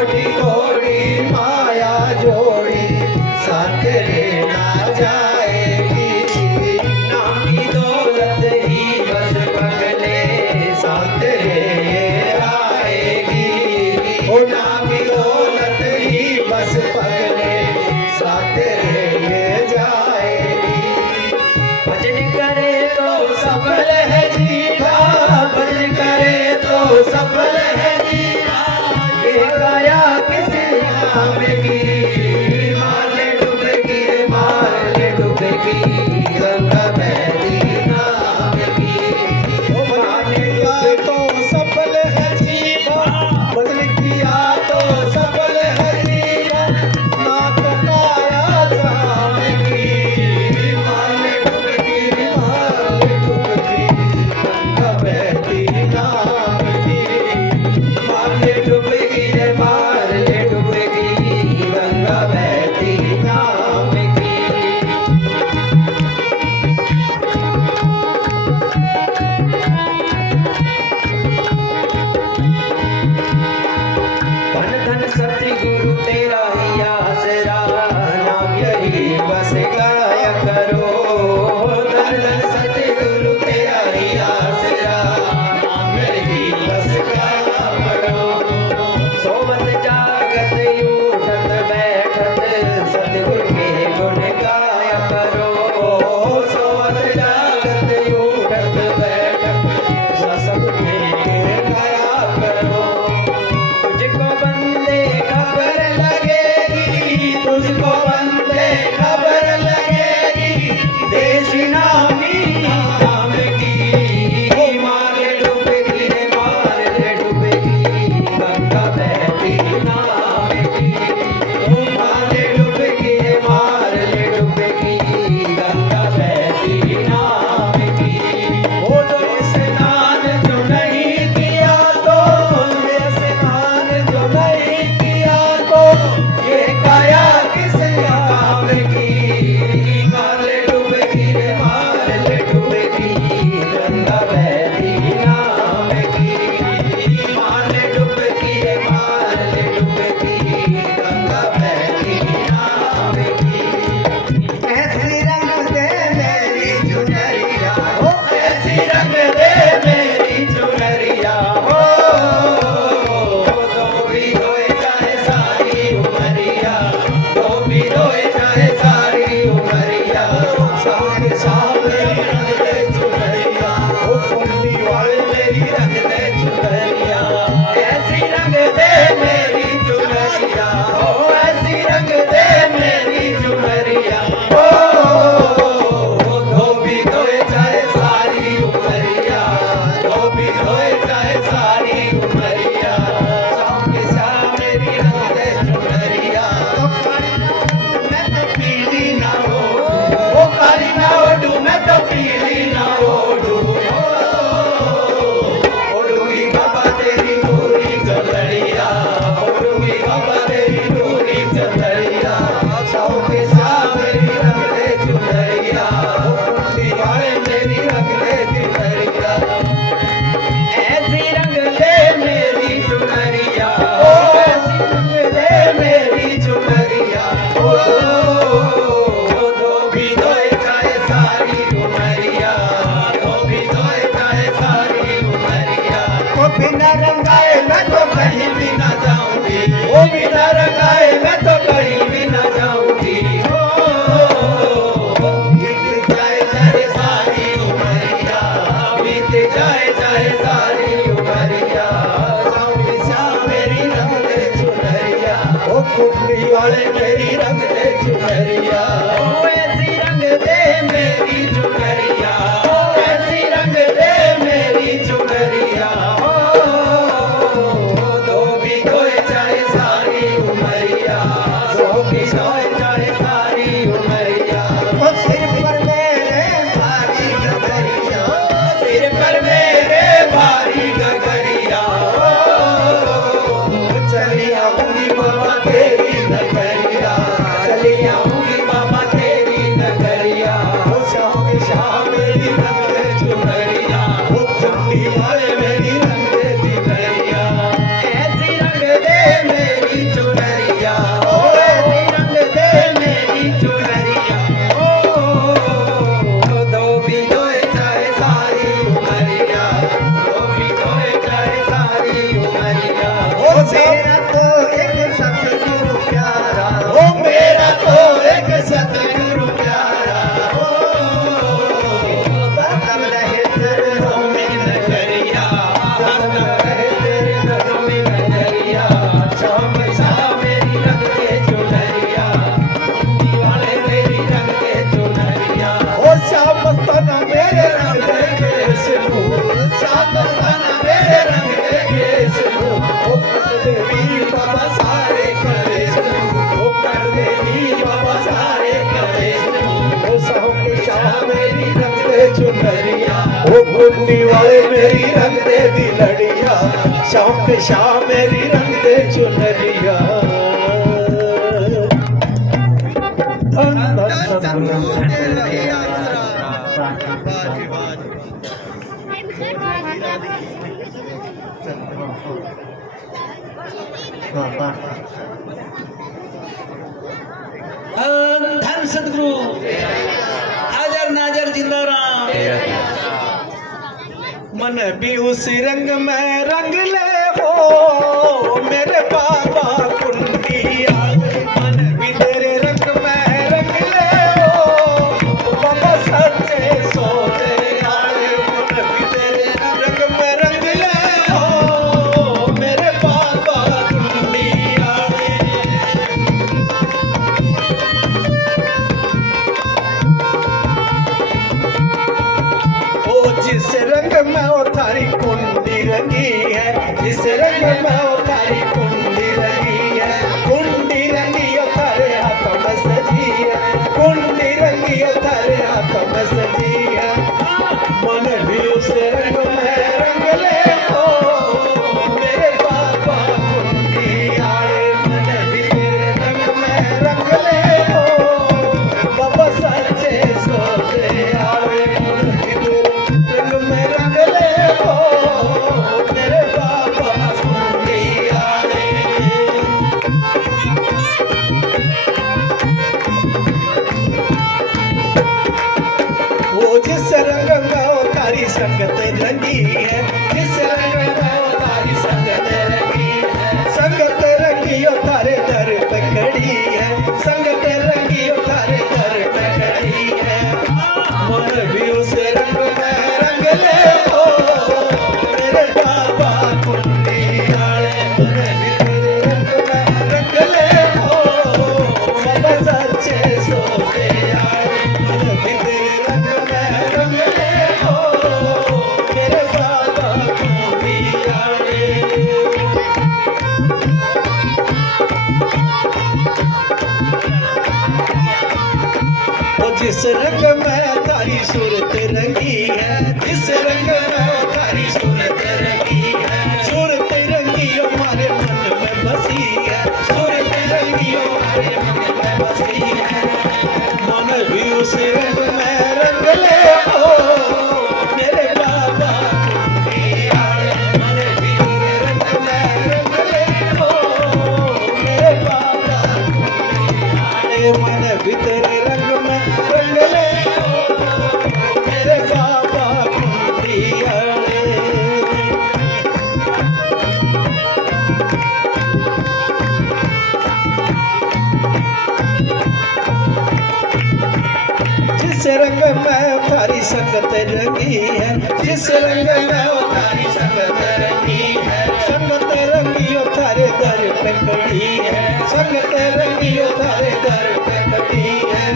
थोड़ी थोड़ी माया जोड़ी साथ रहना जाएगी नाम की दौलत ही बस पगले साथ रह आएगी ओ नाम की दौलत ही बस पगले साथ रह जाएगी भजन करे तो सफल है जीना भजन करे तो सफल है जीना ये गाया किस नाम की मार ले डुबकी गंगा बहती नाम की ओ माने तो सफल है जीना भजन किया तो सफल है जीना ना तो गाया जाम की मार ले डुबकी गंगा बहती नाम की मार ले डुबकी गंगा बहती नाम की धन धन सतगुरु तेरा ही आसरा नाम यही बस गाया करो धन धन सतगुरु तेरा ही आसरा नाम यही बस गाया करो सोवत जागत उठत बैठत सतगुरु के गुण गाया करो सोवत जागत उठत बैठत सतगुरु के गुण गाया करो तुझको बंदे खबर लगेगी तुझको बंदे खबर लगेगी देश नामी नाम की मार ले डुबकी गंगा बहती नाम की मार ले डुबकी गंगा बहती नाम की वो जो स्नान जो नहीं किया तो स्नान जो नहीं किया तो ये काया किस काम की मार ले डुबकी गंगा बहती नाम की मार ले डुबकी गंगा बहती नाम की ऐसी रंग दे मेरी चुनरिया ओ ऐसी रंग दे मेरी चुनरिया हो तो भी होए चाहे सारी उमरिया तो भी होए चाहे सारी उमरिया शाम शाम मेरी रंग दे चुनरिया ओ फुल्ली वाले मेरी रंग दे चुनरिया ऐसी रंग दे मेरी चुनरिया ओ ऐसी रंग दे मेरी चुनरिया ओ धोबी धोए चाहे सारी उमरिया धोबी धोए चाहे सारी उमरिया शाम के शाम मेरी रंग दे चुनरिया मैं तो पीली ना ओ काली ना ओढ़ू मैं तो पीली ना ओढ़ू ओढ़ूंगी बाबा तेरी पूरी गलड़िया ओढ़ूंगी बाबा तेरी पूरी गलड़िया शाम के शाम मेरी रंग दे चुनरिया दीवारे मेरी रंग दे चुनरिया ऐसी रंग दे मेरी चुनरिया ओ ऐसी रंग दे मेरी चुनरिया ओ धोबी धोए चाहे सारी उमरिया धोबी धोए चाहे सारी उमरिया वो बिना रंगाए मैं तो कहीं भी ना जाऊंगी ओ बिना रंगाए मैं तो कहीं भी ना जाऊंगी बीत जाए चाहे सारी उमरिया बीत जाए चाहे सारी उमरिया शाम की शाम मेरी रंग दे चुनरिया ओ कुंडली वाले मेरी रंग दे चुनरिया ओ ऐसी रंग दे मेरी चुनरिया ओ ऐसी रंग दे मेरी चुनरिया धोबी धोए चाहे सारी उमरिया धोबी धोए चाहे सारी उमरिया वो सिर पर मेरे भारी गगरिया सिर पर मेरे भारी गगरिया चली आऊंगी बाबा तेरी नगरिया चली आऊंगी बाबा तेरी नगरिया शाम के शाम मेरी रंग दे चुनरिया चुन्नी वाले मेरी रंग दे चुनरिया ऐसी रंग दे मेरी बाबा सारे कलेश वो कर देगी बाबा सारे कलेश वो साहब के शाह मेरी रंग दे चुनरिया वो बुद्धि वाले मेरी रंग दे दिलड़िया शाह के शाह मेरी रंग दे चुनरिया धन सदगुरु हाजर नाजर जिंदा राम मन भी उस रंग में रंग ले हो मेरे बाबा कुंडिया मन भी तेरे रंग में रंग ले हो बाबा सच्चे सोते आए मन भी तेरे रंग में रंग ले हो मेरे बाबा कुंडिया जिस रंग में वो थारी कुंडी रंगी है जिस रंग में वो थारी कुंडी रंगी है कुंडी रंगी वो थारे हाथों में सजी है कुंडी रंगी वो थारे हाथों में सजी है मन भी उस रंग में रंग ले हो मेरे बाबा कुंडी आए मन भी तेरे रंग में रंग ले हो बाबा सच्चे सोते आए मन भी तेरे रंग में रंग ले हो मेरे बाबा कुंडी आए वो जिस रंग में वो तारी संगत रंगी है जिस रंग में वो तारी संगत रंगी है संगत रंगी वो तारे दर पे खड़ी है संगत रंगी वो तारे दर पे खड़ी है मन भी उस रंग में रंग ले हो मेरे बाबा कुंडी आए मन भी तेरे रंग में रंग ले हो बाबा सच्चे सोते आए मन भी तेरे रंग में रंग ले हो मेरे बाबा कुंडी आए वो जिस रंग में तारी सूरत रंगी है जिस रंग में तारी सूरत रंगी है सूरत रंगी हमारे मन में बसी है सूरत रंगी हमारे मन में बसी है मन भी उस रंग में रंग ले हो मेरे बाबा कुंडी आए मन भी तेरे रंग में रंग ले हो मेरे बाबा कुंडी आए मन भी तेरे रंग में रंग ले हो मेरे बाबा कुंडी आए जिस रंग में तारी संगत रंगी है जिस रंग में वो तारी संगत रंगी है संगत रंगी वो तारे दर पे खड़ी है संगत रंगी वो तारे दर पे खड़ी है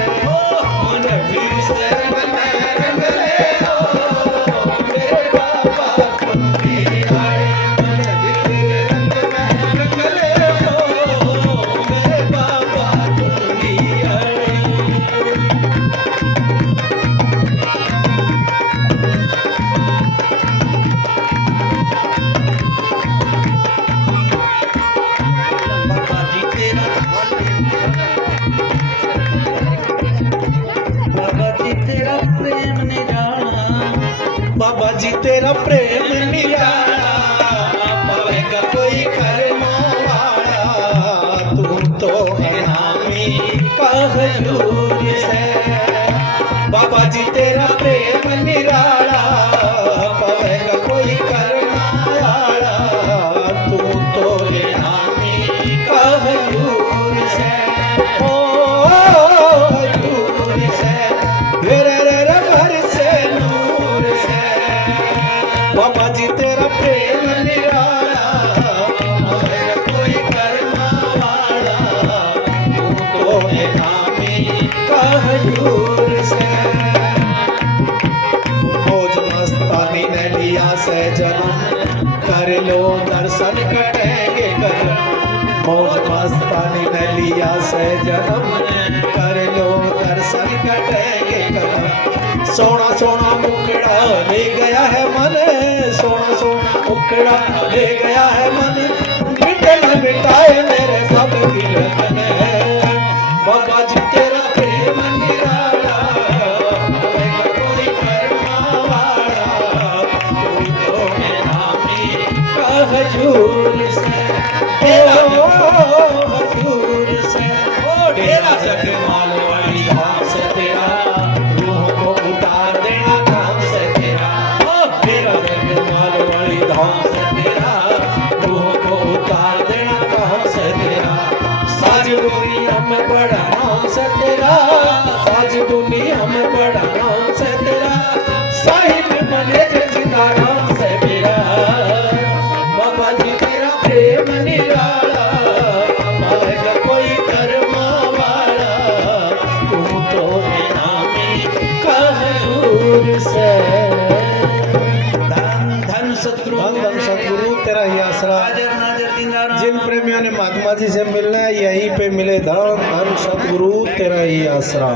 मन भी उस रंग में रंग ले हो मेरे बाबा कुंडी आए मन भी तेरे रंग में रंग ले हो मेरे बाबा कुंडी आए बाबा जी तेरा बाबा जी तेरा प्रेम निराला बाबा जी तेरा प्रेम निराला पावेगा कोई कर्म वाला तू तो इनामी का हजूर से बाबा जी तेरा प्रेम निराला पावेगा कोई कर्म वाला तू तो इनामी का हजूर से ओ हजूर से रे रे रे घर से नूर से बाबा जी तेरा प्रेम निराला पावेगा कोई कर्म वाला तू तो इनामी का हजूर से मौज मस्तानी ने लिया से जन्म कर लो दर्शन कटेंगे करम मस्तानी ने लिया से जन्म कर लो दर्शन कटेंगे कदम सोना सोना मुखड़ा ले गया है मन सोना सोना मुखड़ा ले गया है मन मिटे न मिटाए मेरे सब दिल तन है बाबा जी तेरा प्रेम निराला होएगा कोई कर्मा वाला तू तो है नामी का हजूर से ओ हजूर से ओ डेरा जगमाल वाली धाम से तेरा रूह को उतार देना काम से तेरा ओ डेरा जगमाल वाली धाम से तेरा रूह को उतार देना काम से तेरा साज दुनिया में बड़ा नाम से तेरा साज दुनिया में बड़ा नाम से तेरा साहिब बने जिंदा नाम से मेरा बाबा जी तेरा प्रेम निराला पाएगा कोई कर्मा वाला तुम तो इनामी का हजूर से धन धन सतगुरु तेरा ही आसरा जिन प्रेमियों ने महात्मा जी से मिलना है यहीं पे मिले धन धन सतगुरु तेरा ही आसरा।